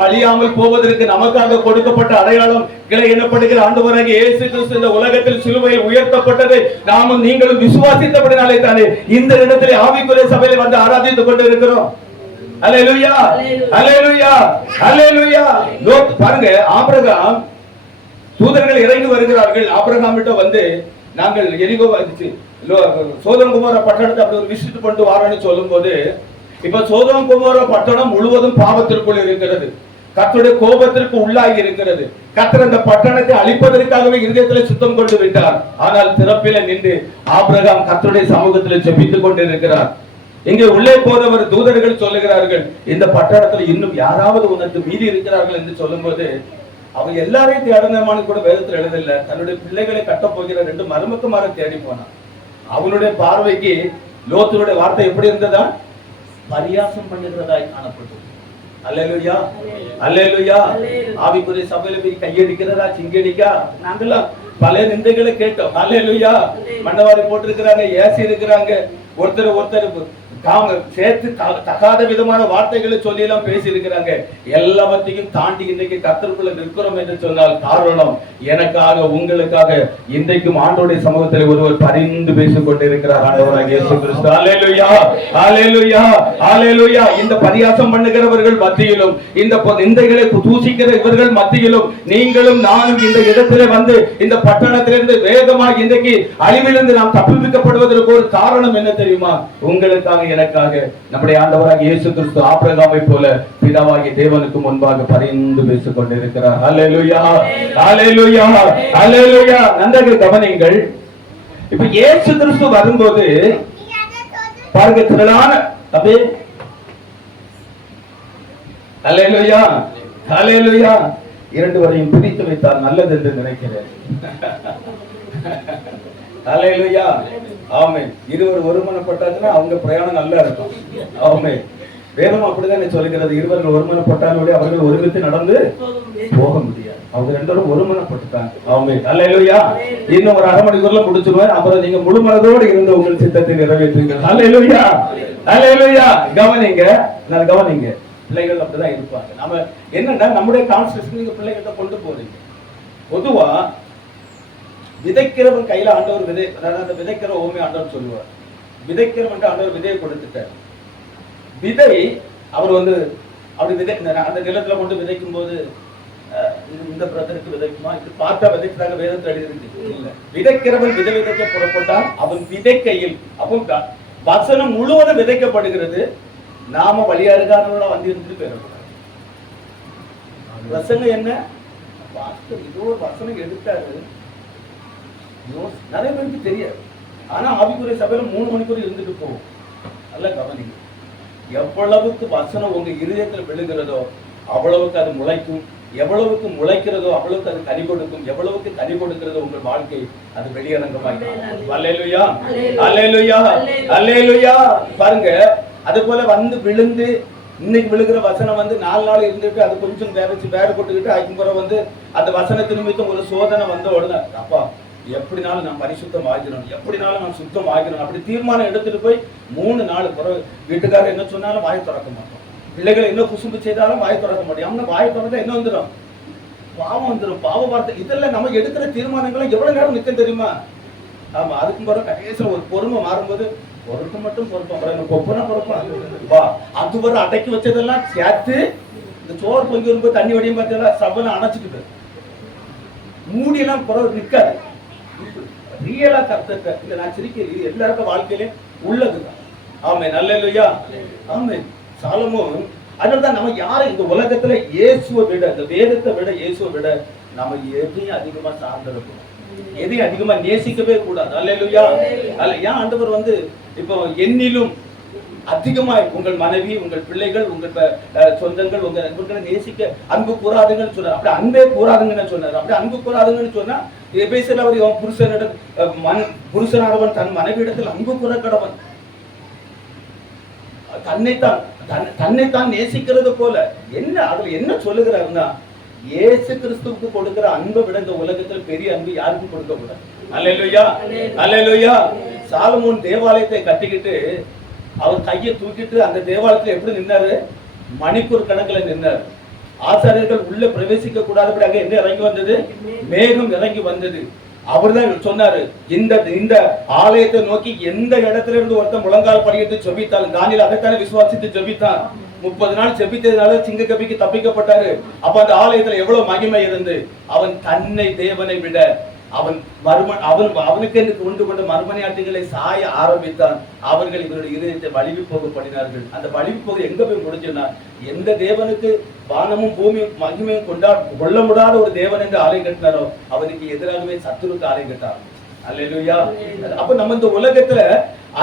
அழியாமல் போவதற்கு நமக்காக கொடுக்கப்பட்ட அடையாளம் கிளை எனப்படுகிற ஆண்டவராகிய இயேசு கிறிஸ்து இந்த உலகத்தில் சிலுவையில் உயர்த்தப்பட்டதை நாமும் நீங்களும் விசுவாசித்தபடினாலே தானே இந்த இடத்திலே ஆவிக்குரிய சபையில வந்து ஆராதித்துக் கொண்டு இருக்கிறோம். அல்லேலூயா, அல்லேலூயா, அல்லேலூயா. பாருங்க, ஆபிரகாம் தூதர்கள் இறங்கி வருகிறார்கள். ஆபிரகாம் கிட்ட வந்து நாங்கள் எரிகோ சோதம் குமார பட்டணத்தை அப்படி ஒரு விசிட் கொண்டு வாரன்னு சொல்லும் போது, இப்ப சோதம் குமார பட்டணம் முழுவதும் பாவத்திற்குள் இருக்கிறது, கர்த்தருடைய கோபத்திற்கு உள்ளாகி இருக்கிறது. கர்த்தர் அந்த பட்டணத்தை அழிப்பதற்காகவே இருதயத்திலே சுத்தம் கொண்டு விட்டார். ஆனால் திறப்பில நின்று ஆபிரகாம் கர்த்தருடைய சமூகத்தில் ஜெபித்துக் கொண்டிருக்கிறார். இங்கே உள்ளே போறவர் தூதர்கள் சொல்லுகிறார்கள், இந்த பட்டணத்துல இன்னும் யாராவது உனக்கு மீதி இருக்கிறார்கள் என்று சொல்லும் போது, அவங்க எல்லாரையும் தேடனமானு கூட வேதத்தில் எழுதல. தன்னுடைய பிள்ளைகளை கட்ட போகிற 2 மருமக்குமாரை தேடி போனான். அவனுடைய பார்வைக்கு லோத்துடைய வார்த்தை எப்படி இருந்ததா? பரியாசம் பண்ணுகிறதாய் காணப்பட்டது. அல்லேலூயா, அல்லேலூயா. ஆவிக்குரிய சபையில போய் கையடிக்கிறதா, சிங்கடிக்கா, நாங்கெல்லாம் பல நிந்தைகளை கேட்டோம். அல்லேலூயா. மண்டவாரி போட்டிருக்கிறாங்க, ஏசி இருக்கிறாங்க, ஒருத்தர் சேர்த்து தகாத விதமான வார்த்தைகளை சொல்லி எல்லாம் பேசி இருக்கிறாங்க. எல்லாவற்றையும் தாண்டி இன்றைக்கு கர்த்தருக்குள்ள நிற்கிறோம் என்று சொன்னால் காரணம் எனக்காக உங்களுக்காக இன்றைக்கும் ஆண்டவருடைய சமூகத்தில் ஒருவர் பரிந்து பேசிக் கொண்டிருக்கிறார். ஆண்டவராகிய இயேசு கிறிஸ்து. அல்லேலூயா, அல்லேலூயா, அல்லேலூயா. இந்த பரியாசம் பண்ணுகிறவர்கள் மத்தியிலும், இந்த நிந்தைகளை தூசிக்கிற இவர்கள் மத்தியிலும் நீங்களும் நானும் இந்த இடத்திலே வந்து இந்த பட்டணத்திலிருந்து வேகமாக இன்றைக்கு அழிவிலிருந்து நாம் தப்பிப்பிக்கப்படுவதற்கு ஒரு காரணம் என்ன தெரியுமா? உங்களுக்காக எனக்காக நம்முடைய ஆண்டவராகிய இயேசு கிறிஸ்து ஆபிரகாமை போல பிதாவாகிய தேவனுக்கு முன்பாக பரிந்து பேசிக் கொண்டிருக்கிறார். அல்லேலூயா, அல்லேலூயா, அல்லேலூயா. நன்றாக கவனிங்கள். இப்ப இயேசு கிறிஸ்து வரும்போது பாருங்க, திரளான அப்படியே அல்லேலூயா, அல்லேலூயா. 2 வரையும் பிரித்து வைத்தால் நல்லது என்று நினைக்கிறேன். அல்லேலூயா, ஆமென். இருவர் ஒருமனப்பட்டாச்சுன்னா அவங்க பிரயாணம் நல்லா இருக்கும். ஆமென். வேதம் அப்படிதான் சொல்லுகிறது. இருவர்கள் ஒருமனப்பட்டாலும் அவர்கள் ஒருமித்து நடந்து போக முடியாது. அவங்க 2 பேரும் ஒருமனப்பட்டுட்டாங்க. ஆமென். அல்லேலூயா. இன்னும் ஒரு அரை மணிக்குள்ள முடிச்சிருவேன். அப்புறம் நீங்க முழு மனதோடு இருந்து உங்கள் சித்தத்தை நிறைவேற்றுங்கள். அல்லேலூயா, அல்லேலூயா. கவனிங்க, நான் கவனிங்க. பிள்ளைகள் அப்படிதான் இருப்பாங்க. நாம என்னன்னா நம்முடைய கான்செப்ட் நீங்க பிள்ளைகிட்ட கொண்டு போறீங்க. பொதுவா விதைக்கிறவன் கையில ஆண்டவர் விதை, அதாவது விதைக்கிற ஓமை ஆண்டவர் சொல்லுவார். விதைக்கிறவன் ஆண்டவர் விதையை கொடுத்துட்டார். விதை அவர் வந்து அப்படி விதை அந்த நிலத்துல கொண்டு விதைக்கும் போது இந்த பிரதருக்கு விதைக்குமா இது பார்த்தா விதைக்கிறாங்க வேதத்தில் எழுதிருக்கு. இல்ல, விதைக்கிறவன் விதை விதைக்க புறப்பட்டால் அவன் விதைக்கையில் அவன் வசனம் முழுவதும் விதைக்கப்படுகிறது. நாம வழியாடுகாரனோட வந்து இருந்து பெறக்கூடாது. வசனம் என்ன? இது ஒரு வசனம் எடுத்தாரு, நிறைய பேருக்கு தெரியாது. ஆனா ஆவிக்குரிய சபையில 3 மணிக்கூர் இருந்துட்டு போகும். நல்ல கவனிங்க. எவ்வளவுக்கு வசனம் உங்க இருதயத்தில் விழுகிறதோ அவ்வளவுக்கு அது முளைக்கும். எவ்வளவுக்கு முளைக்கிறதோ அவ்வளவுக்கு அது கனி கொடுக்கும். எவ்வளவுக்கு கனி கொடுக்கிறதோ உங்கள் வாழ்க்கை அது வெளியரங்கமாகும். அல்லேலூயா, அல்லேலூயா, அல்லேலூயா. பாருங்க, அது போல வந்து விழுந்து இன்னைக்கு விழுகிற வசனம் வந்து 4 நாள் இருந்துட்டு அது கொஞ்சம் வேறு போட்டுக்கிட்டு அதுக்கு வந்து அந்த வசனத்தின் நிமித்தம் ஒரு சோதனை வந்த உடனே அப்பா எப்படினாலும் நான் பரிசுத்தம் ஆகிடணும், எப்படினாலும் நான் சுத்தம் ஆகிடணும் அப்படி தீர்மானம் எடுத்துட்டு போய் 3 நாள் பிறகு வீட்டுக்காரர் என்ன சொன்னாலும் வாய் திறக்க மாட்டோம். பிள்ளைகளை என்ன குசும்பு செய்தாலும் வாய் திறக்க மாட்டோம். அவங்க வாய் திறந்தா என்ன வந்துடும்? பாவம் வந்துடும், பாவ வார்த்தை, இதெல்லாம் நம்ம எடுக்கிற தீர்மானங்களும் எவ்வளவு நேரம் நிற்கும் தெரியுமா? ஆமா, அதுக்கும் பிறகு கடைசியில் ஒரு பொறுமை மாறும்போது பொறுப்பு மட்டும் பொறுப்பான், கொப்பனா பொறுப்பான் வா, அதுவரை அடக்கி வச்சதெல்லாம் சேர்த்து இந்த சோறு பொங்கி வரும்போது தண்ணி வடியும் பார்த்தா சபனை அணைச்சிட்டு மூடியெல்லாம் பிறகு நிற்காது. ரியலா கர்த்தர் இல்ல, நான் சிரிக்கிறேன், எல்லாருக்கும் வாழ்க்கையிலே உள்ளதுதான். ஆமே, அல்லேலூயா. ஆமே. சாலமோன், அதனால்தான் நம்ம யாரும் இந்த உலகத்துல இயேசுவை விட, இந்த வேதத்தை விட, இயேசுவை விட நம்ம எதையும் அதிகமா சார்ந்திருக்கணும், எதையும் அதிகமா நேசிக்கவே கூடாது. அல்லேலூயா. அல்ல, ஏன் ஆண்டவர் வந்து இப்போ என்னிலும் அதிகமாய் உங்கள் மனைவி, உங்கள் பிள்ளைகள், உங்கள் சொந்தங்கள், உங்க நண்பர்களை நேசிக்க அன்பு கூறாதுங்கன்னு சொன்னார். அப்படி அன்பே கூறாதுங்கன்னு சொன்னார். அப்படி அன்பு கூறாதுங்கன்னு சொன்னா எபேசியர் அவர் புருஷனானவன் தன் மனைவியிடத்தில் அன்பு கூற கடவன். தன்னைத்தான் நேசிக்கிறது போல என்ன அதுல என்ன சொல்லுகிறாருன்னா, இயேசு கிறிஸ்துவுக்கு கொடுக்கிற அன்பை விட இந்த உலகத்தில் பெரிய அன்பு யாருக்கும் கொடுக்க கூடாது. அல்லேலூயா, அல்லேலூயா. சாலமோன் தேவாலயத்தை கட்டிக்கிட்டு அவர் கையை தூக்கிட்டு அந்த தேவாலயத்துல எப்படி நின்னாரு? மணிக்கூர் கணக்குல நின்னாரு. ஆசாரியர்கள் உள்ள பிரவேசிக்க கூடாதபடி அங்க என்ன இறங்கி வந்தது? மேகம் இறங்கி வந்தது. அவர் தான் சொன்னாரு, இந்த ஆலயத்தை நோக்கி எந்த இடத்துல இருந்து ஒருத்தன் முழங்கால் படிக்கிட்டு ஜெபித்தாலும், தானியேல் அதைத்தானே விசுவாசித்து ஜெபித்தான். 30 நாள் ஜெபித்ததுனால சிங்க கபிக்கு தப்பிக்கப்பட்டாரு. அப்ப அந்த ஆலயத்துல எவ்வளவு மகிமை இருந்து, அவன் தன்னை தேவனை விட அவனுக்கு கொண்டு கொண்ட மறுமனையாட்டுகளை சாய ஆரம்பித்தான். அவர்கள் இவருடைய இதயத்தை வலிவு போக பண்ணினார்கள். அந்த வலிவு போக எங்க போய் முடிஞ்சுன்னா, எந்த தேவனுக்கு வானமும் பூமியும் மகிமையும் கொள்ள முடியாத ஒரு தேவன் என்று ஆலயம் கட்டினாரோ அவனுக்கு எதிராகவே சத்துருக்கு ஆலயம் கட்டார். அல்லேலூயா. அப்ப நம்ம இந்த உலகத்துல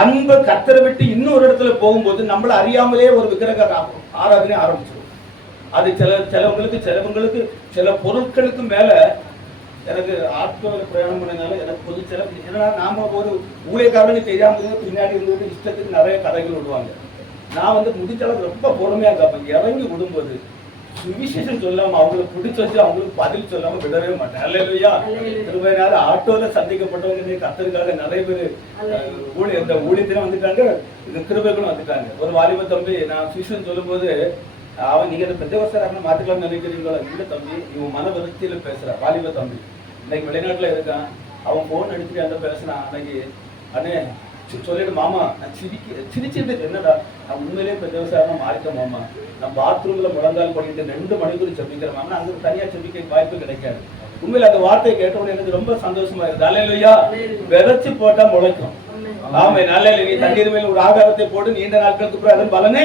அன்பை கத்தரை விட்டு இன்னொரு இடத்துல போகும்போது நம்மள அறியாமலே ஒரு விக்கிரக ஆராதனை ஆரம்பிச்சிடும். அது சிலவங்களுக்கு சில பொருட்களுக்கு மேல, எனக்கு ஆட்கள் பிரயாணம் பண்ணனால எனக்கு கொஞ்சம் சிறப்பு என்னன்னா, நாம ஒரு ஊழியக்காரனுக்கு தெரியாம பின்னாடி இருந்தது இஷ்டத்துக்கு நிறைய கதைகள் விடுவாங்க. நான் வந்து முடிச்சாலும் ரொம்ப பொறுமையா கேட்பேன். இறங்கி விடும்போது சுவிசேஷம் சொல்லாம அவங்களுக்கு பிடிச்ச வச்சு அவங்களுக்கு பதில் சொல்லாம விடவே மாட்டேன். அல்லேலூயா. திருவையினால ஆட்டோல சந்திக்கப்பட்டவங்க கத்தருக்காக நிறைய பேர் ஊழியத்திலும் வந்துட்டாங்க, இந்த கிருபைகளும் வந்துட்டாங்க. ஒரு வாலிப தம்பி நான் சுவிசேஷம் சொல்லும் போது, அவன் நீங்க பெத்தவசராக மாத்திக்கலாம்னு நினைக்கிறீங்களா? இல்ல தம்பி, இவன் மன விருத்தியில பேசுறான். வாலிப தம்பி இன்னைக்கு வெளிநாட்டுல இருக்கான். அவன் போன் அடிச்சுட்டு அந்த பேசுறான். அன்னைக்கு அண்ணே சொல்லிட்டு, மாமா நான் சிரிச்சிட்டு என்னடா, நான் உண்மையிலேயே பெத்தவசராக மாறிட்டேன் மாமா, நான் பாத்ரூம்ல முழங்கால் பண்ணிட்டு 2 மணிக்கூர் செபிக்கிறேன் மாமா. அங்க தனியா செபிக்க வாய்ப்பு கிடைக்காது. உண்மையில அந்த வார்த்தையை கேட்டவுடனே எனக்கு ரொம்ப சந்தோஷமா இருக்கு. அல்லேலூயா. விதைச்சு போட்டா முளைக்கும். ஆமே, நல்ல நீ தண்ணீர் மேல் ஒரு ஆகாரத்தை போட்டு நீண்ட நாட்களுக்கு பிறகு அதன் பலனை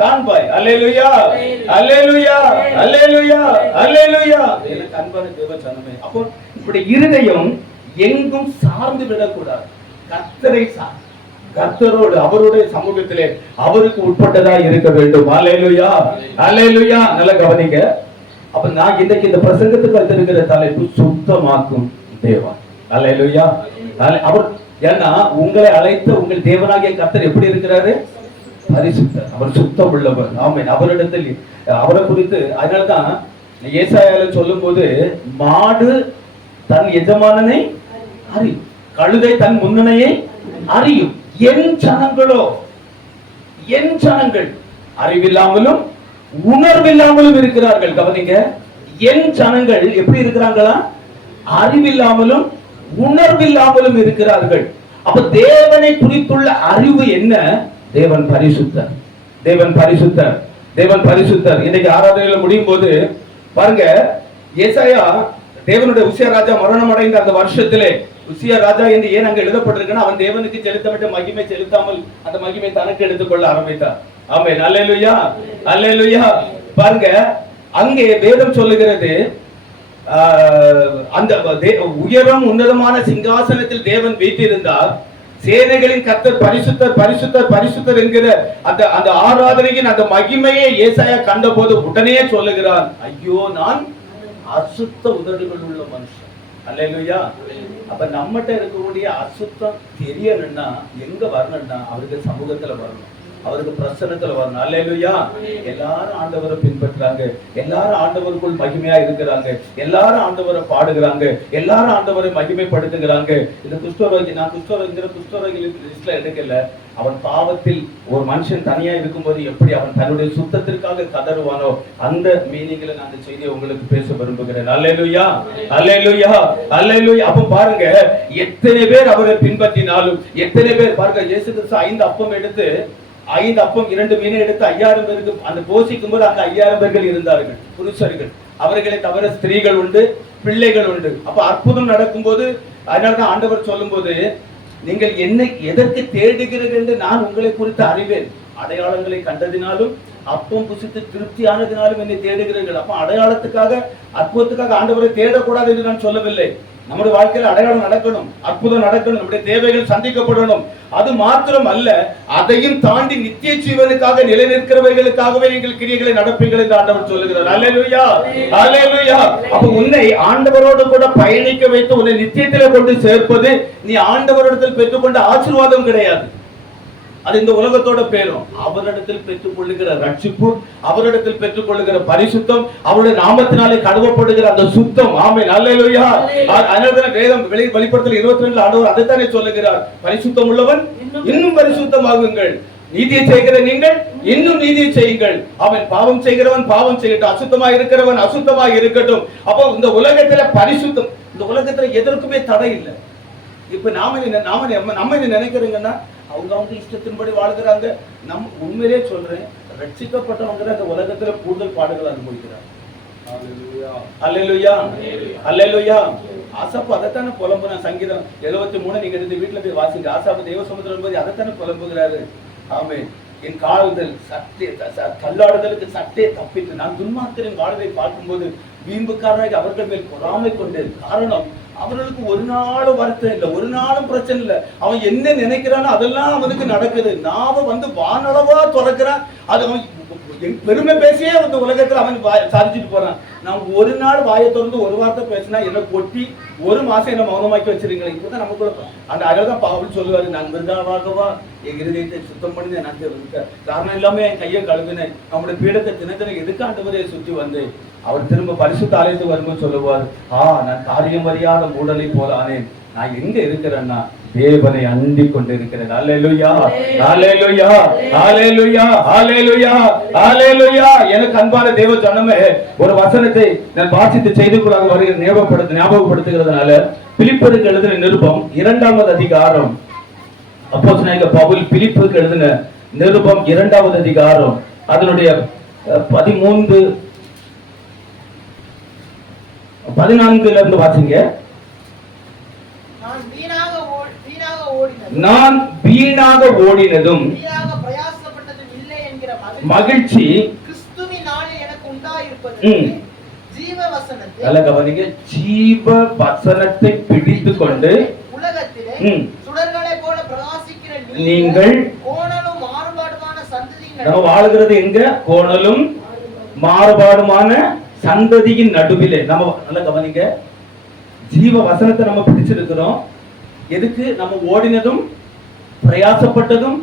காண்பாய். அல்லேலூயா, அல்லேலூயா, அல்லேலூயா, அல்லேலூயா. எனக்கு அன்பான தேவ ஜனமே, அப்போ இப்படி இருதயம் எங்கும் சார்ந்து விடக்கூடாது. கர்த்தரோடு அவருடைய சமூகத்திலே அவருக்கு உட்பட்டதா இருக்க வேண்டும். அல்லேலூயா, அல்லேலூயா. நல்லா கவனிங்க. அப்ப நான் இன்னைக்கு இந்த பிரசங்கத்துக்கு வந்திருக்கிற தலைப்பு சுத்தமாக்கும் தேவன். அல்லேலூயா. அவர் ஏன்னா உங்களை அழைத்த உங்கள் தேவனாகிய கர்த்தர் எப்படி இருக்கிறாரு? பரிசுத்தர். அவர் சுத்தம் உள்ளவர். ஆமென். அவரிடத்தில் அவரை குறித்து அதனால்தான் ஏசாயால சொல்லும் போது, மாடு தன் எஜமானனை அறியும், கழுதை தன் முன்னணையை அறியும், என் ஜனங்களோ, என் ஜனங்கள் அறிவில்லாமலும் உணர்வில்லாமலும் இருக்கிறார்கள். கவனிங்க, என் ஜனங்கள் எப்படி இருக்கிறாங்களா? அறிவில்லாமலும் உணர்வில்லாமலும் இருக்கிறார்கள். அப்ப தேவனை குறித்துள்ள அறிவு என்ன? தேவன் பரிசுத்தர், தேவன் பரிசுத்தர், தேவன் பரிசுத்தர். இன்னைக்கு ஆராதனையில முடியும் போது பாருங்க, ஏசாயா தேவனுடைய உசியா ராஜா மரணம் அடைந்த அந்த வருஷத்திலே உசியா ராஜா என்று ஏன் அங்க எழுதப்பட்டிருக்குன்னா, அவன் தேவனுக்கு செலுத்தப்பட்ட மகிமை செலுத்தாமல் அந்த மகிமை தனக்கு எடுத்துக்கொள்ள ஆரம்பித்தார். ஆமென். அல்லேலூயா, அல்லேலூயா. பாருங்க, அங்கே வேதம் சொல்லுகிறது, அந்த உயரம் உன்னதமான சிங்காசனத்தில் தேவன் வீற்றிருந்தார். சேனைகளின் கர்த்தர் பரிசுத்தர், பரிசுத்தர், பரிசுத்தர் என்கிற அந்த ஆராதனையின் அந்த மகிமையை ஏசாயா கண்டபோது உடனே சொல்லுகிறான், ஐயோ நான் அசுத்த உதடுகள் உள்ள மனுஷன். அல்லேலூயா. அப்ப நம்மகிட்ட இருக்கக்கூடிய அசுத்தம் தெரியணும்னா எங்க வரணும்னா அவருக்கு சமூகத்துல வரணும். அவருக்கு பிரசன்னத்துல வரணும். அல்லேலூயா. எல்லாரும் ஆண்டவரை பின்பற்றாங்க, எல்லாரும் ஆண்டவருக்குள் மகிமையா இருக்கிறாங்க, எல்லாரும் ஆண்டவரை பாடுகிறாங்க, எல்லாரும் ஆண்டவரை மகிமைப்படுத்துகிறாங்க. இந்த குஷ்டரோகி, நான் குஷ்டரோகி லிஸ்ட்ல எடுக்கல. அவன் பாவத்தில் ஒரு மனுஷன் தனியா இருக்கும்போது எப்படி அவன் தன்னுடைய சுத்தத்திற்காக கதறுவானோ அந்த மீனிங்ல நான் அந்த செய்தியை உங்களுக்கு பேச விரும்புகிறேன். அல்லேலூயா, அல்லேலூயா, அல்லேலூயா. அப்ப பாருங்க, எத்தனை பேர் அவரை பின்பற்றினாலும், எத்தனை பேர் பாருங்க, இயேசு கிறிஸ்து 5 அப்பம் எடுத்து 5 அப்பம் 2 மீனை எடுத்து 5000 பேருக்கு அந்த போஷிக்கும் போது அங்க 5000 பேர்கள் இருந்தார்கள், புருஷர்கள். அவர்களை தவிர ஸ்திரீகள் உண்டு, பிள்ளைகள் உண்டு. அப்ப அற்புதம் நடக்கும் போது, அதனாலதான் ஆண்டவர் சொல்லும் போது, நீங்கள் என்னை எதற்கு தேடுகிறீர்கள் என்று நான் உங்களை குறித்து அறிவேன். அடையாளங்களை கண்டதினாலும் அப்பம் புசித்து திருப்தியானதினாலும் என்னை தேடுகிறீர்கள். அப்ப அடையாளத்துக்காக, அற்புதத்துக்காக ஆண்டவரை தேடக்கூடாது என்று நான் சொல்லவில்லை. நம்முடைய வாழ்க்கையில் அடையாளம் நடக்கணும், அற்புதம் நடக்கணும், நம்முடைய தேவைகள் சந்திக்கப்படணும். அது மாத்திரம் அல்ல, அதையும் தாண்டி நித்திய ஜீவனுக்காக நிலை நிற்கிறவர்களுக்காகவே நீங்கள் கிரியைகளை நடப்பீர்கள் என்று ஆண்டவர் சொல்லுகிறார். அல்லேலூயா, அல்லேலூயா. அப்ப உன்னை ஆண்டவரோடு கூட பயணிக்க வைத்து உன்னை நித்தியத்திலே கொண்டு சேர்ப்பது நீ ஆண்டவரிடத்தில் பெற்றுக்கொண்ட ஆசீர்வாதம் கிடையாது. அது இந்த உலகத்தோட பேரும். அவரிடத்தில் பெற்றுக் கொள்ளுகிற ரட்சிப்பு, அவரிடத்தில் பெற்றுக் கொள்ளுகிற பரிசுத்தம், அவருடைய நாமத்தினாலே கழுவப்படுகிற அந்த சுத்தம். ஆமென், அல்லேலூயா. அதனால வேதம் வெளிப்படுத்தல் 22 ஆண்டவர் அதைத்தானே சொல்லுகிறார், பரிசுத்தம் உள்ளவன் இன்னும் பரிசுத்தமாகுங்கள், நீதியை செய்கிற நீங்கள் இன்னும் நீதியை செய்யுங்கள். அவன் பாவம் செய்கிறவன் பாவம் செய்யட்டும், அசுத்தமா இருக்கிறவன் அசுத்தமா இருக்கட்டும். அப்போ இந்த உலகத்துல பரிசுத்தம், இந்த உலகத்துல எதற்குமே தடை இல்லை. இப்ப நாம என்ன நினைக்கிறீங்கன்னா, அவங்க இஷ்டத்தின்படி வாழ்கிறாங்க. உண்மையிலே சொல்றேன், ரட்சிக்கப்பட்டவங்க அந்த உலகத்துல கூடுதல் பாடுகள் அனுபவிக்கிறாங்க. அல்லேலூயா, அல்லேலூயா. ஆசாப்பு அதைத்தானே புலம்புனா, சங்கீதம் 73 நீங்க எடுத்து வீட்டுல போய் வாசிங்க. ஆசாப்பு தேவ சமுத்திரம் போது அதைத்தானே புலம்புகிறாரு. ஆமென். என் கால்கள் சட்டே கல்லாடுதலுக்கு சட்டே தப்பித்து நான் துன்மார்க்கரின் வாழ்வை பார்க்கும்போது வீம்புக்காரனாக அவர்கள் மேல் பொறாமை கொண்டேன். காரணம், அவர்களுக்கு ஒரு நாளும் வருத்தம் இல்லை, ஒரு நாளும் பிரச்சனை இல்லை. அவன் என்ன நினைக்கிறானோ அதெல்லாம் அவனுக்கு நடக்குது. நாம வானளவா துறக்கிறான். அது அவன் பெருமை பேசியே அந்த உலகத்துல அவன் சாதிச்சுட்டு போறான். நான் ஒரு நாள் வாயை திறந்து ஒரு வார்த்தை பேசினா என்ன கொட்டி 1 மாசம் என்ன மௌனமாக்கி வச்சிருக்கீங்க. இப்பதான் நமக்குள்ள அந்த அழகா பவுல் சொல்லுவாரு, நான் மிருதாவாகவா என் இருதயத்தை சுத்தம் பண்ணி நான் காரணம் இல்லாம என் கையை கழுவினேன், நம்முடைய பீடத்தை தினத்தின எதுக்கு ஆண்டவரை சுற்றி வந்தேன். அவர் திரும்ப பரிசுத்த ஆலயத்துக்கு வரும்போது சொல்லுவார், நான் காரியம் அறியாத மூடலை போல ஆனேன். நான் எங்க இருக்கிறேன்னா தேவனை அண்டிக் கொண்டிருக்கிறேன். அல்லேலூயா, அல்லேலூயா, அல்லேலூயா, அல்லேலூயா, அல்லேலூயா. எனக்கு அன்பான தேவ ஜனமே, ஒரு வசனத்தை நான் வாசித்து செய்திக்குள்ளாக வருகிற ஞாபகப்படுத்துகிறதுனால, பிலிப்பியருக்கு எழுதின நிருபம் 2வது அதிகாரம், அப்போஸ்தலனாகிய பவுல் பிலிப்பியருக்கு எழுதின நிருபம் 2வது அதிகாரம் அதனுடைய 13-14 இருந்து வாசிங்க. நான் வீணாக ஓடினதும் மகிழ்ச்சி கிறிஸ்துவின் நாளில் எனக்கு உண்டாயிருப்பது. ஜீவ வசனத்தை பிடித்துக் கொண்டு உலகத்திலே சுடர்களைப் போல பிரகாசிக்கிற நீங்கள் கோணலும் மாறுபாடுமான சந்ததியின் நம்ம வாழ்கிறது எங்க? கோணலும் மாறுபாடுமான சந்ததியின் நடுவிலே. நம்ம நல்லா கவனிங்க, ஜீவ வசனத்தை நம்ம பிடிச்சிருக்கிறோம். எதுக்கு? நம்ம ஓடினதும் பிரயாசப்பட்டதும்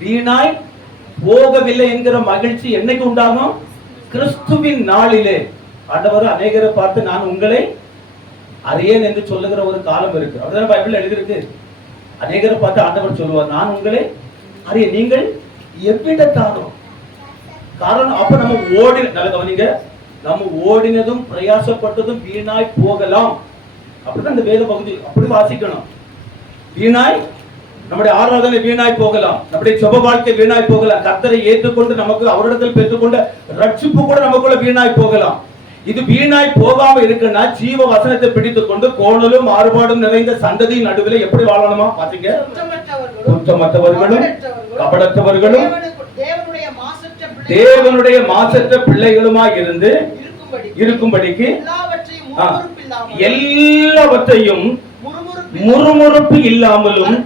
வீணாய் போகவில்லை என்கிற மகிழ்ச்சி என்னைக்கு உண்டாகும்? கிறிஸ்துவின் நாளிலே. ஆண்டவர் அநேகரை பார்த்து நான் உங்களை அறியேன் என்று சொல்லுகிற ஒரு காலம் இருக்கு. அப்படிதான் பைபிள்ல எழுதிருக்கு. அநேகரை பார்த்து ஆண்டவர் சொல்லுவார், நான் உங்களை அறிய, நீங்கள் எவ்விடத்தானோ. காரணம், அப்ப நம்ம நல்ல கவனிங்க, நம்ம ஓடினதும் பிரயாசப்பட்டதும் வீணாய் போகலாம். அப்படிதான் இந்த வேத பகுதி அப்படி வாசிக்கணும். வீணாய் நம்முடைய ஆராதனை வீணாய் போகலாம், நம்முடைய ஜெப வாழ்க்கை வீணாய் போகலாம், கர்த்தரை ஏற்றுக்கொண்டு நமக்கு அவரிடத்தில் பெற்றுக்கொண்ட ரட்சிப்பு கூட நமக்குள்ள வீணாய் போகலாம். இது வீணாய் போகாம இருக்குன்னா ஜீவ வசனத்தை பிடித்துக் கொண்டு கோணலும் மாறுபாடும் நிறைந்த சந்ததியின் நடுவில் எப்படி வாழணுமா பாத்தீங்க? குற்றமற்றவர்களும் கபடற்றவர்களும் தேவனுடைய மாசற்ற பிள்ளைகளுமாய் இருந்து இருக்கும்படிக்கு எல்லாவற்றையும் முறுமுறுப்பு இல்லாமலும்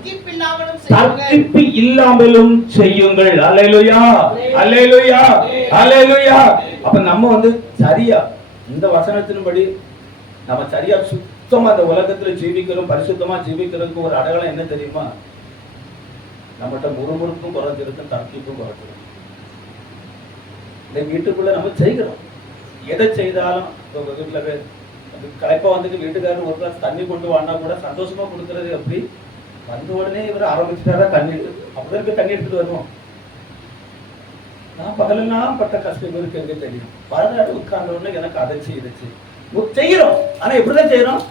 தர்க்கிப்பு இல்லாமலும் செய்யுங்கள். அல்லேலூயா, அல்லேலூயா, அல்லேலூயா. அப்ப நம்ம சரியா இந்த வசனத்தின்படி நம்ம சரியா சுத்தமா அந்த உலகத்துல ஜீவிக்கிறோம், பரிசுத்தமா ஜீவிக்கிறதுக்கு ஒரு அடையாளம் என்ன தெரியுமா? நம்மகிட்ட முறுமுறுப்பும் குறைஞ்சிருக்கும், தர்க்கிப்பும் குறைஞ்சிருக்கும். இந்த வீட்டுக்குள்ள நம்ம செய்கிறோம், எதை செய்தாலும் வீட்டுல களைப்பா வந்துட்டு வீட்டுக்காரர் ஒரு கிளாஸ் தண்ணி கொண்டு வானா கூட சந்தோஷமா கொடுக்கறது. அப்படி வந்த உடனே இவர் ஆரம்பிச்சுட்டாரா தண்ணி அப்படிதான் தண்ணி எடுத்துட்டு வருவோம். நான் பகலெல்லாம் பட்ட கஷ்டம் இவருக்கு எங்க தெரியும். வரலாறு உட்கார்ந்த உடனே எனக்கு அதை செய்யுச்சு செய்யறோம். ஆனா எப்படிதான் செய்யறோம்?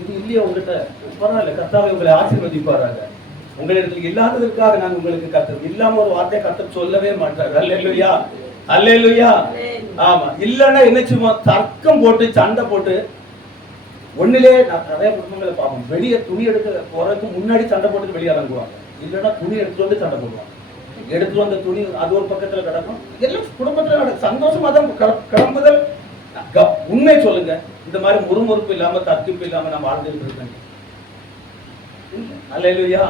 இது இல்லையா உங்ககிட்ட? பரவாயில்ல, கர்த்தாவை உங்களை ஆசீர்வதிப்பாராங்க. உங்களிடத்தில் இல்லாததற்காக நான் உங்களுக்கு கர்த்தர் இல்லாம ஒரு வார்த்தையை கர்த்தர் சொல்லவே மாட்டார். அல்லேலூயா, அல்லேலூயா. ஆமா, இல்லன்னா என்ன செய்வோம்? தர்க்கம் போட்டு சண்டை போட்டு ஒண்ணுலே நிறைய குடும்பங்களை பார்ப்போம். வெளியே துணி எடுக்க போறதுக்கு முன்னாடி சண்டை போட்டு வெளியே இறங்குவாங்க. இல்லைன்னா துணி எடுத்துட்டு வந்து சண்டை போடுவாங்க. எடுத்துட்டு வந்த துணி அது ஒரு பக்கத்துல கிடக்கும். எல்லாம் குடும்பத்துல நடக்கும். சந்தோஷமா தான் கிளம்புதல். உண்மை சொல்லுங்க, இந்த மாதிரி முறுமுறுப்பு இல்லாம தர்க்கிப்பு இல்லாம நம்ம வாழ்ந்துட்டு இருக்கோம். அல்லேலூயா,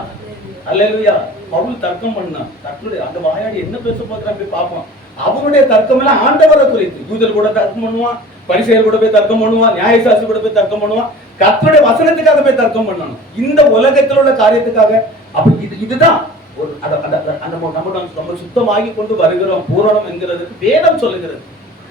அல்லேலூயா. பவுல் தர்க்கம் பண்ணான். அந்த வாயாடி என்ன பேச போகிறான் போய் பார்ப்போம். அவனுடைய தர்க்கம் எல்லாம் ஆண்டவரை குறித்து. யூதர் கூட தர்க்கம் பண்ணுவான், பரிசேயர் கூட போய் தர்க்கம் பண்ணுவான், நியாயசாஸ்திரி கூட போய் தர்க்கம் பண்ணுவான். கர்த்தருடைய வசனத்துக்காக போய் தர்க்கம் பண்ணணும். இந்த உலகத்தில் உள்ள காரியத்துக்காக அப்படி இதுதான் ஒரு நம்ம சுத்தமாகி கொண்டு வருகிறோம் பூரணம் என்கிறதுக்கு வேதம் சொல்லுகிறது.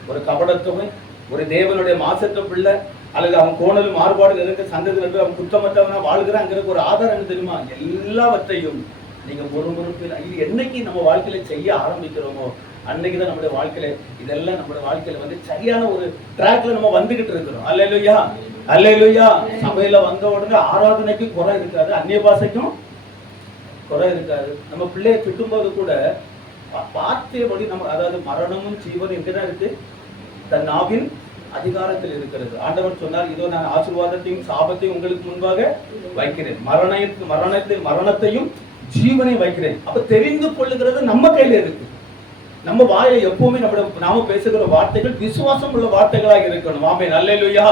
ஒரு கபடத்துவம், ஒரு தேவனுடைய மாசற்ற பிள்ளை அல்லது அவன் கோணல் மாறுபாடு நிறைந்த சந்ததிகள் அவன் குற்றமற்றவனா வாழ்கிறாங்கிறது ஒரு ஆதாரம் என்ன தெரியுமா? எல்லாவற்றையும் நீங்க முறுமுறுப்பில் இது என்னைக்கு நம்ம வாழ்க்கையில செய்ய ஆரம்பிக்கிறோமோ அன்னைக்குதான் நம்முடைய வாழ்க்கையில இதெல்லாம் நம்மளுடைய வாழ்க்கையில வந்து சரியான ஒரு ட்ராக்ல நம்ம வந்துகிட்டு இருக்கிறோம். அல்லேலூயா, அல்லேலூயா. சபையில வந்த உடனே ஆராதனைக்கு குறை இருக்காது, அந்நிய பாஷைக்கும் குறை இருக்காது. நம்ம பிள்ளையை திட்டும்போது கூட வார்த்தையபடி நம்ம, அதாவது மரணமும் ஜீவனும் எங்கதான் இருக்கு? தன் நாவின் அதிகாரத்தில் இருக்கிறது. ஆண்டவர் சொன்னார், இதோ நான் ஆசீர்வாதத்தையும் சாபத்தையும் உங்களுக்கு முன்பாக வைக்கிறேன், மரணத்தையும் ஜீவனையும் வைக்கிறேன். அப்ப தெரிந்து கொள்ளுகிறது நம்ம கையில இருக்கு. நம்ம வாயில எப்பவுமே நாம பேசுகிற வார்த்தைகள் விசுவாசம் உள்ள வார்த்தைகளாக இருக்கணும். ஆமென், அல்லேலூயா,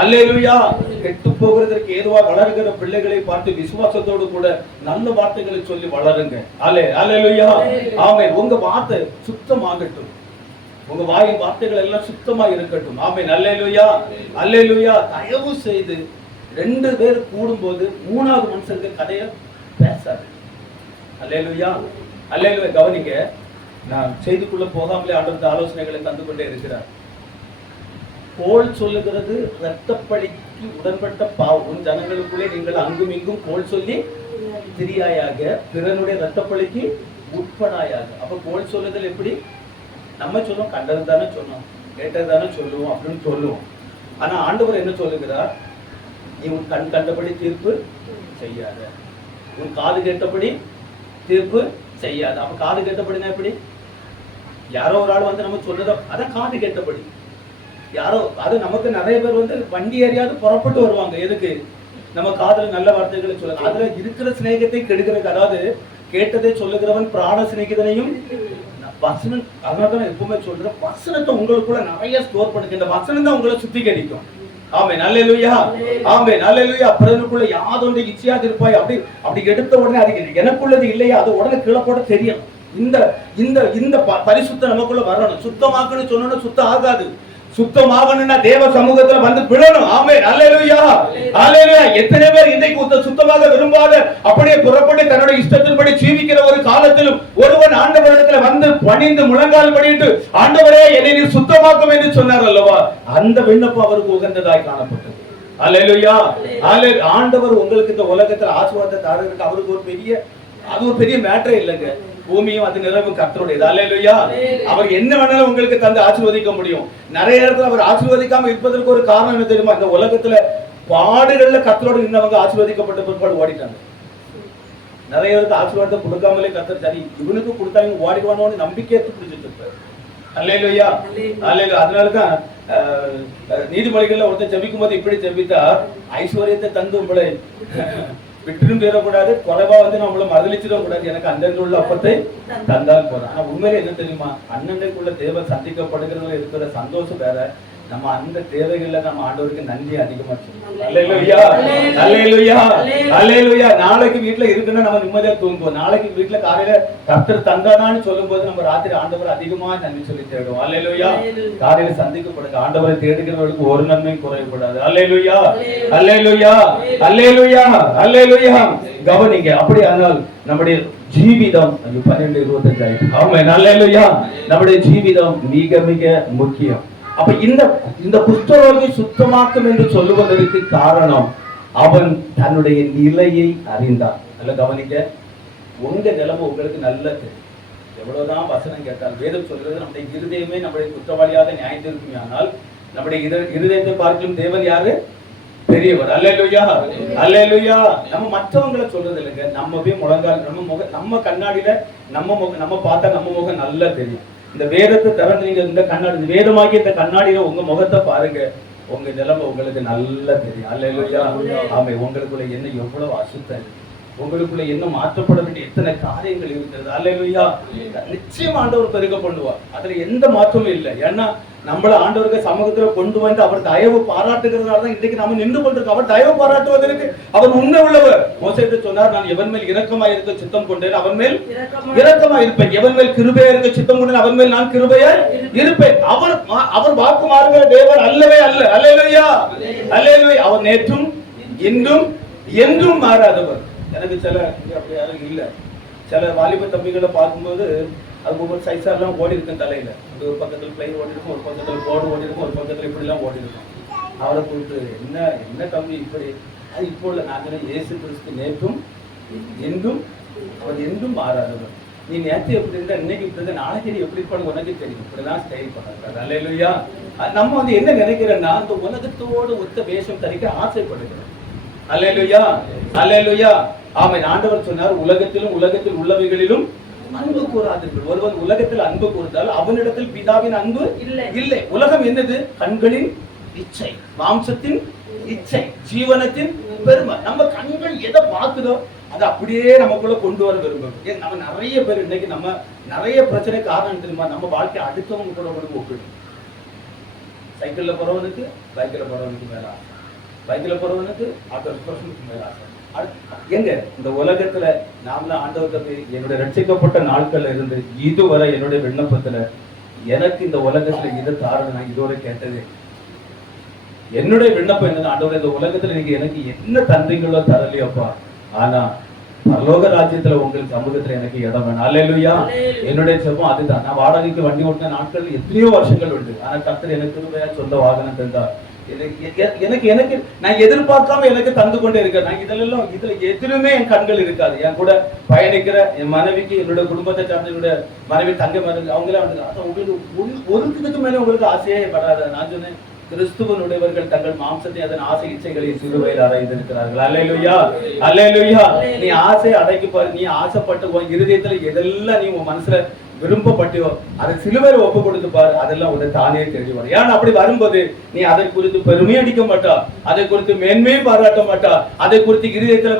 அல்லேலூயா. கெட்டு போகிறதற்கு ஏதுவா வளர்கிற பிள்ளைகளை பார்த்து விசுவாசத்தோடு கூட நல்ல வார்த்தைகளை சொல்லி வளருங்க. அல்லேலூயா, ஆமென். உங்க வார்த்தை சுத்தமாகட்டும், உங்க வாயின் வார்த்தைகள் எல்லாம் சுத்தமா இருக்கட்டும். ஆமென், அல்லேலூயா, அல்லேலூயா. தயவு செய்து 2 பேர் கூடும்போது 3வது மனுஷனுக்கு கதையை பேசாது. அல்லேலூயா, அல்லேலூயா. கவனிங்க, நான் செய்திக்குள்ள போகாமலே ஆண்டவர் ஆலோசனைகளை தந்து கொண்டே இருக்கிறார். கோல் சொல்லுகிறது இரத்தப்பழிக்கு உடன்பட்ட பாவம் ஜனங்களுக்குள்ளே நீங்கள் அங்கும் இங்கும் கோல் சொல்லி திரியாயாக, பிறனுடைய இரத்தப்பழிக்கு உட்படாயாக. அப்ப கோல் சொல்லுதல் எப்படி? நம்ம சொல்லுவோம், கண்டது தானே சொன்னோம், கேட்டது தானே சொல்லுவோம் அப்படின்னு சொல்லுவோம். ஆனா ஆண்டவர் என்ன சொல்லுகிறார்? நீ உன் கண் கண்டபடி தீர்ப்பு செய்யாத, உன் காது கேட்டபடி தீர்ப்பு செய்யாத. அப்ப காது கேட்டபடினா எப்படி? யாரோ ஒரு ஆள் வந்து நம்ம சொல்றதோ அதான் காது கேட்டபடி. யாரோ அது நமக்கு நிறைய பேர் வந்து வண்டி ஏறியாவது புறப்பட்டு வருவாங்க. எதுக்கு? நம்ம காதுல நல்ல வார்த்தைகளை சொல்ல, அதுல இருக்கிற சிநேகத்தை கெடுக்கிறதுக்கு. அதாவது கேட்டதை சொல்லுகிறவன் பிராண சிநேகிதனையும் வசனம். அதனாலதான் எப்பவுமே சொல்றேன், வசனத்தை உங்களுக்குள்ள நிறைய ஸ்டோர் பண்ணுங்க. இந்த வசனம் தான் உங்களை சுத்திகரிக்கும். ஆமென், அல்லேலூயா, ஆமென், அல்லேலூயா. பிறனுக்குள்ள யாதொன்று இச்சையாக இருப்பாய் அப்படி அப்படி எடுத்த உடனே அது எனக்குள்ளது இல்லையா அது உடனே கீழே போட தெரியும். இந்த இந்த இந்த பரிசுத்தம் நமக்குள்ள வரணும். சுத்தமாக்கணும்னு சொன்னோம்னா சுத்தம் ஆகாது. சுத்தமாகணும்னா தேவ சமூகத்துல வந்து விடணும். ஆமென், அல்லேலூயா, அல்லேலூயா. எத்தனை பேர் இன்றைக்கு சுத்தமாக விரும்பாத அப்படியே புறப்பட்டு தன்னுடைய இஷ்டத்தின்படி ஜீவிக்கிற ஒரு காலத்திலும் ஒருவன் ஆண்டவரிடத்துல வந்து பணிந்து முழங்கால் படிட்டு, ஆண்டவரே என்னை நீ சுத்தமாக்கும் என்று சொன்னார் அல்லவா? அந்த விண்ணப்பம் அவருக்கு உகந்ததாய் காணப்பட்டது. அல்லேலூயா, அல்லேலூயா. ஆண்டவர் உங்களுக்கு இந்த உலகத்துல ஆசீர்வாதத்தை தரதுக்கு அவருக்கு ஒரு பெரிய மேட்டரே இல்லைங்க. பூமியும் அது நிறமும் கர்த்தருடையது. அல்லேலூயா. அவர் என்ன வேணாலும் உங்களுக்கு தந்து ஆசீர்வதிக்க முடியும். நிறைய இடத்துல அவர் ஆசீர்வதிக்காம இருப்பதற்கு ஒரு காரணம் என்ன தெரியுமா? இந்த உலகத்துல பாடுகள்ல கர்த்தரோடு நின்றவங்க ஆசீர்வதிக்கப்பட்ட பிற்பாடு ஓடிட்டாங்க. நிறைய பேருக்கு ஆசீர்வாதத்தை கொடுக்காமலே கர்த்தர் சரி இவனுக்கு கொடுத்தாங்க ஓடிடுவானோன்னு நம்பிக்கையை பிடிச்சிட்டு இருப்பாரு. அல்லேலூயா, அல்லேலூயா. அதனாலதான் நீதிமொழிகள்ல ஒருத்தர் ஜெபிக்கும் போது இப்படி ஜெபித்தா, ஐஸ்வர்யத்தை தந்து உங்களை விட்டுரும் பேரக்கூடாது, குறைவா வந்து நம்மள மறுதளிச்சிட கூடாது, எனக்கு அந்தந்த உள்ள அப்பத்தை தந்தால் போறோம். ஆனா உண்மையில என்ன தெரியுமா? அண்ணனுக்குள்ள தேவ சந்திக்கப்படுகிறதுல இருக்கிற சந்தோஷம் வேற, நம்ம அந்த தேவைகள்ல நம்ம ஆண்டவருக்கு நன்றி அதிகமா சொல்லணும். அல்லேலூயா, அல்லேலூயா, அல்லேலூயா. நாளைக்கு வீட்டுல இருக்குன்னா நம்ம நிம்மதியா தூங்குவோம். நாளைக்கு வீட்டுல காலையில கர்த்தர் தந்தானான்னு சொல்லும் போது நம்ம ராத்திரி ஆண்டவர் அதிகமா நன்றி சொல்லி தேடுவோம். அல்லேலூயா. காலையில சந்திக்கப்படுங்க. ஆண்டவரை தேடுகிறவர்களுக்கு ஒரு நன்மையும் குறையக்கூடாது. அல்லேலூயா, அல்லேலூயா, அல்லேலூயா, அல்லேலூயா. கவனிங்க. அப்படி ஆனால் நம்முடைய ஜீவிதம் 12:25 ஆயிடுச்சு. ஆமென். அல்லேலூயா. நம்முடைய ஜீவிதம் மிக மிக முக்கியம். அப்ப இந்த குஷ்டரோகி சுத்தமாக்கும் என்று சொல்லுவதற்கு காரணம் அவன் தன்னுடைய நிலையை அறிந்தான். நல்ல கவனிக்க. உங்க நிலைமை உங்களுக்கு நல்ல தெரியும். எவ்வளவுதான் வசனம் கேட்டால் வேதம் சொல்றது நம்முடைய இருதயமே நம்முடைய குற்றவாளியாக நியாயம் இருக்குமே. ஆனால் நம்முடைய இருதயத்தை பார்க்கும் தேவன் யாரு? பெரியவர். அல்லேலூயா, அல்லேலூயா. நம்ம மற்றவங்களை சொல்றது இல்லைங்க. நம்ம போய் முழங்கால் நம்ம கண்ணாடியில நம்ம பார்த்தா நம்ம முகம் நல்லா தெரியும். இந்த வேதத்தை திறந்து நீங்க இந்த கண்ணாடி வேதமாக்கி இந்த கண்ணாடியில உங்க முகத்தை பாருங்க. உங்க நிலைமை உங்களுக்கு நல்லா தெரியும். அல்லேலூயா. ஆமே. உங்களுக்குள்ள என்ன எவ்வளவு அசுத்தம், உங்களுக்குள்ள என்ன மாற்றப்பட வேண்டிய எத்தனை காரியங்கள் இருக்கிறது. அல்லேலூயா. நிச்சயம் ஆண்டவர் பெருக பண்ணுவார். அதுல எந்த மாற்றமும் இல்லை. ஏன்னா நம்மள ஆண்டவருக்கு சமூகத்துல கொண்டு வந்து அவர் தயவு பாராட்டுகிறதுனால தான் இன்னைக்கு நம்ம நின்று கொண்டிருக்கோம். அவர் தயவு பாராட்டுவதற்கு அவர் உண்மை உள்ளவர். மோசேக்கு சொன்னார், நான் எவன் மேல் இரக்கமா இருக்க சித்தம் கொண்டேன் அவன் மேல் இரக்கமா இருப்பேன். எவன் மேல் கிருபையா இருக்க சித்தம் கொண்டேன் அவன் மேல் நான் கிருபையா இருப்பேன். அவர் வாக்கு மாறுகிற தேவன் அல்லவே அல்ல. அல்லேலூயா, அல்லேலூயா. அவர் நேற்றும் இன்றும் என்றும் மாறாதவர். எனக்கு சில அப்படி யாரும் இல்ல. சில வாலிப தம்பிகளை பார்க்கும்போது அது ஒவ்வொரு சைஸா எல்லாம் ஓடி இருக்கும் தலையில. ஒரு பக்கத்துல பிளைன் ஓடி இருக்கும், ஒரு பக்கத்துல போர்டு ஓடி இருக்கும், ஒரு பக்கத்துல இப்படி எல்லாம் ஓடி இருக்கும். அவரை கூப்பிட்டு என்ன தம்பி இப்படி? அது இப்போ உள்ள நாங்கள் இயேசு கிறிஸ்து நேற்றும் என்றும் அவர் என்றும் மாறாதவர். நீ நேற்று எப்படி இருந்தா இன்னைக்கு இப்படி இருந்தா நாளைக்கு நீ எப்படி இருப்பான்னு உனக்கு தெரியும். இப்படிதான் ஸ்டைல் பண்ணாரு. அல்லேலூயா. நம்ம என்ன நினைக்கிறோம்னா அந்த உலகத்தோடு ஒத்த வேஷம் தரிக்க ஆசைப்படுகிறோம். அல்லேலூயா, அல்லேலூயா. ஆமென். ஆண்டவர் சொன்னார், உலகத்தில் உள்ளவைகளிலும் அன்பு கூறாதீர்கள். ஒருவன் உலகத்தில் அன்பு கூர்ந்தால் அவனிடத்தில் பிதாவின் அன்பு இல்லை. உலகம் என்னது? கண்களின் இச்சை, மாம்சத்தின் இச்சை, ஜீவனத்தின் பெருமை. நம்ம கண்கள் எதை பார்க்குதோ அதை அப்படியே நமக்குள்ள கொண்டு வர விரும்பும். நம்ம நிறைய பேர் இன்னைக்கு நம்ம நிறைய பிரச்சனை காரணம் தெரியுமா? நம்ம வாழ்க்கை அடுத்தவங்க கூட ஒப்பிடு. சைக்கிள்ல போறவனுக்கு பைக்கில் போறவனுக்கு மேல ஆசை, பைக்கில் போறவனுக்கு ஆட்டோ எக்ஸ்பிரஷனுக்கு மேல ஆசை. எங்க இந்த உலகத்துல நாம ஆண்டவருக்கு என்னுடைய ரட்சிக்கப்பட்ட நாட்கள்ல இருந்து இதுவரை என்னுடைய விண்ணப்பத்துல எனக்கு இந்த உலகத்துல இது தாரணம் நான் இதோட கேட்டது. என்னுடைய விண்ணப்பம் என்னன்னா, ஆண்டவர் இந்த உலகத்துல நீங்க எனக்கு என்ன தந்தீங்களோ தரலையோப்பா, ஆனா பரலோக ராஜ்யத்துல உங்களுக்கு சமூகத்துல எனக்கு இடம் வேணும். அல்லேலூயா. என்னுடைய செபம் அதுதான். நான் வாடகைக்கு வண்டி ஓட்டின நாட்கள் எத்தனையோ வருஷங்கள் உண்டு. ஆனா கர்த்தர் எனக்கு கிருபையா சொந்த வாகனம் தந்தார். எனக்கு நான் எதிர்பார்க்காம எனக்கு தந்து கொண்டே இருக்கேன். நான் இதுல எதிலுமே என் கண்கள் இருக்காது. என் கூட பயணிக்கிற என் மனைவிக்கு, என்னோட குடும்பத்தை சார்ந்த என்னோட மனைவி தங்க மனைவி அவங்களே உங்களுக்கு ஒருத்துக்கு மேலே உங்களுக்கு ஆசையே படாத. நான் சொன்னேன், கிறிஸ்துவனுடையவர்கள் தங்கள் மாம்சத்தை அதன் ஆசை இச்சைகளை சிறுவையில் அடைந்திருக்கிறார்கள். அல்லேலூயா, அல்லேலூயா. நீ ஆசை அடைக்கு பாரு. நீ ஆசைப்பட்டு உன் இருதயத்துல எதெல்லாம் நீ உன் மனசுல விரும்பப்பட்டியோ அதை சிலுவையில ஒப்பு கொடுத்து பாரு. அதெல்லாம் உன்னை தானே தெரிய வரும். ஏன்னா அப்படி வரும்போது நீ அதை குறித்து பெருமை அடிக்க மாட்டா, அதை குறித்து மேன்மையும் பாராட்ட மாட்டா, அதை குறித்து இருதயத்துல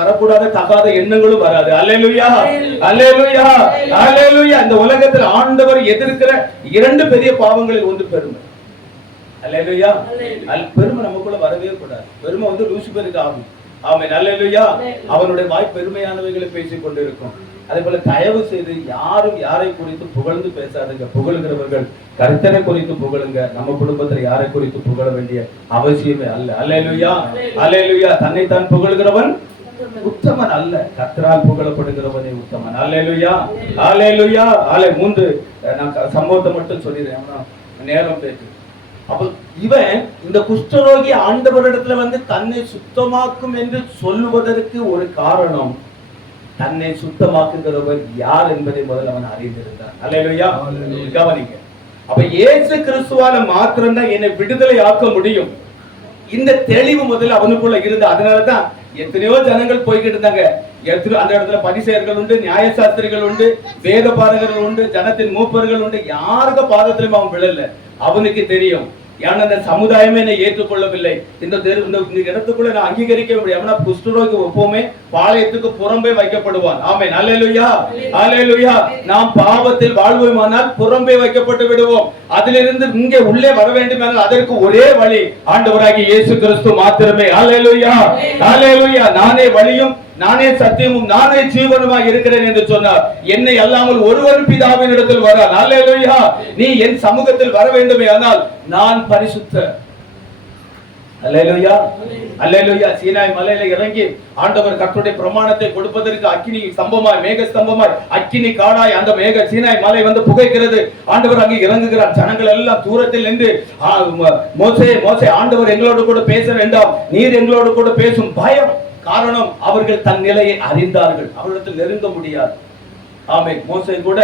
வரக்கூடாத தகாத எண்ணங்களும் வராது. அல்லேலூயா, அல்லேலூயா, அல்லேலூயா. இந்த உலகத்தில் ஆண்டவர் எதிர்க்கிற இரண்டு பெரிய பாவங்களில் ஒன்று பெருமை. அல்லேலூயா. பெருமை நமக்குள்ள வரவே கூடாது. பெருமை லூசிபருக்கு ஆகும். ஆமென். அல்லேலூயா. அவனுடைய வாய் பெருமையானவைகளை பேசிக் கொண்டிருக்கும். அதே போல தயவு செய்து யாரும் யாரை குறித்து புகழ்ந்து பேசாதுங்க. புகழுகிறவர்கள் கர்த்தரை குறித்து புகழுங்க. நம்ம குடும்பத்துல யாரை குறித்து புகழ வேண்டிய அவசியமே அல்ல. அல்லேலூயா, அல்லேலூயா. தன்னைத்தான் புகழ்கிறவன் உத்தமன் அல்ல, கர்த்தரால் புகழப்படுகிறவனே உத்தமன். அல்லேலூயா, அல்லேலூயா. மூன்று நான் சம்பவத்தை மட்டும் சொல்லிடுறேன், நேரம் பேச்சு. அப்ப இவன் இந்த குஷ்டரோகி ஆண்டவரிடத்துல தன்னை சுத்தமாக்கும் என்று சொல்லுவதற்கு ஒரு காரணம், தன்னை சுத்தமாக்குகிறவர் யார் என்பதை முதல்ல அவன் அறிந்திருந்தான். அல்லேலூயா. கவனிங்க. அப்ப இயேசு கிறிஸ்துவால மாத்திரம்தான் என்னை விடுதலை ஆக்க முடியும். இந்த தெளிவு முதல்ல அவனுக்குள்ள இருந்து, அதனாலதான் எத்தனையோ ஜனங்கள் போய்கிட்டு இருந்தாங்க. அந்த இடத்துல பரிசேயர்கள் உண்டு, நியாயசாஸ்திரிகள் உண்டு, வேத பாரகர்கள் உண்டு, ஜனத்தின் மூப்பர்கள் உண்டு. யாருக்கு பாதத்திலும் அவன் விழல. அவனுக்கு தெரியும் ஏன்னா அந்த சமுதாயமே என்னை ஏற்றுக்கொள்ளவில்லை. இந்த இடத்துக்குள்ள நான் அங்கீகரிக்க முடியும். குஷ்டரோகி எப்பவுமே பாளையத்துக்கு புறம்பே வைக்கப்படுவான். ஆமென். அல்லேலூயா, அல்லேலூயா. நாம் பாவத்தில் வாழ்வோமானால் புறம்பே வைக்கப்பட்டு விடுவோம். அதிலிருந்து இங்கே உள்ளே வர வேண்டுமானால் அதற்கு ஒரே வழி ஆண்டவராகிய இயேசு கிறிஸ்து மாத்திரமே. அல்லேலூயா, அல்லேலூயா. நானே வழியும் நானே சத்தியமும் நானே ஜீவனுமாய் இருக்கிறேன் என்று சொன்னார். என்னை அல்லாமல் ஒருவரும் பிதாவின் இடத்தில் வரார். அல்லேலூயா. நீ என் சமூகத்தில் வர வேண்டுமே ஆனால் நான் பரிசுத்தர். அல்லேலூயா, அல்லேலூயா. சீனாய் மலையில இறங்கி ஆண்டவர் கர்த்தருடைய பிரமாணத்தை கொடுப்பதற்கு அக்கினி ஸ்தம்பமாய் மேக ஸ்தம்பமாய் அக்கினி காடாய் அந்த மேக சீனாய் மலை வந்து புகைக்கிறது. ஆண்டவர் அங்கே இறங்குகிறார். ஜனங்கள் எல்லாம் தூரத்தில் நின்று மோசே மோசே ஆண்டவர் எங்களோடு கூட பேச வேண்டாம், நீர் எங்களோடு கூட பேசும். பயம். காரணம், அவர்கள் தன் நிலையை அறிந்தார்கள். அவரிடத்தில் நெருங்க முடியாது. ஆமென். மோசே கூட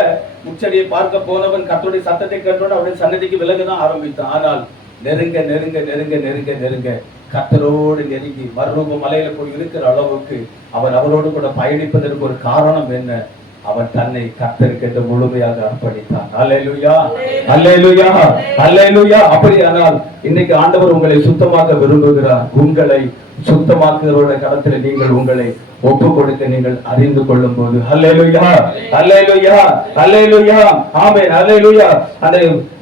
முச்சடியை பார்க்க போனவன் கர்த்தருடைய சத்தத்தை கேட்டோடு அவருடைய சன்னதிக்கு விலகதான் ஆரம்பித்தான். ஆனால் நெருங்க நெருங்க நெருங்க நெருங்க நெருங்க கர்த்தரோடு நெருங்கி மறுரூப மலையில போய் இருக்கிற அளவுக்கு அவன் அவரோடு கூட பயணிப்பதற்கு ஒரு காரணம் என்ன? அவன் தன்னை கர்த்தருக்கு என்று முழுமையாக அர்ப்பணித்தான். அல்லேலூயா, அல்லேலூயா, அல்லேலூயா. அப்படியானால் இன்னைக்கு ஆண்டவர் உங்களை சுத்தமாக விரும்புகிறார். உங்களை சுத்தமாக்குகிறவருடைய கரத்தில் நீங்கள் உங்களை ஒப்பு கொடுக்க நீங்கள் அறிந்து கொள்ளும் போது அல்லேலூயா, அல்லேலூயா, அல்லேலூயா. ஆமென். அல்லேலூயா. அந்த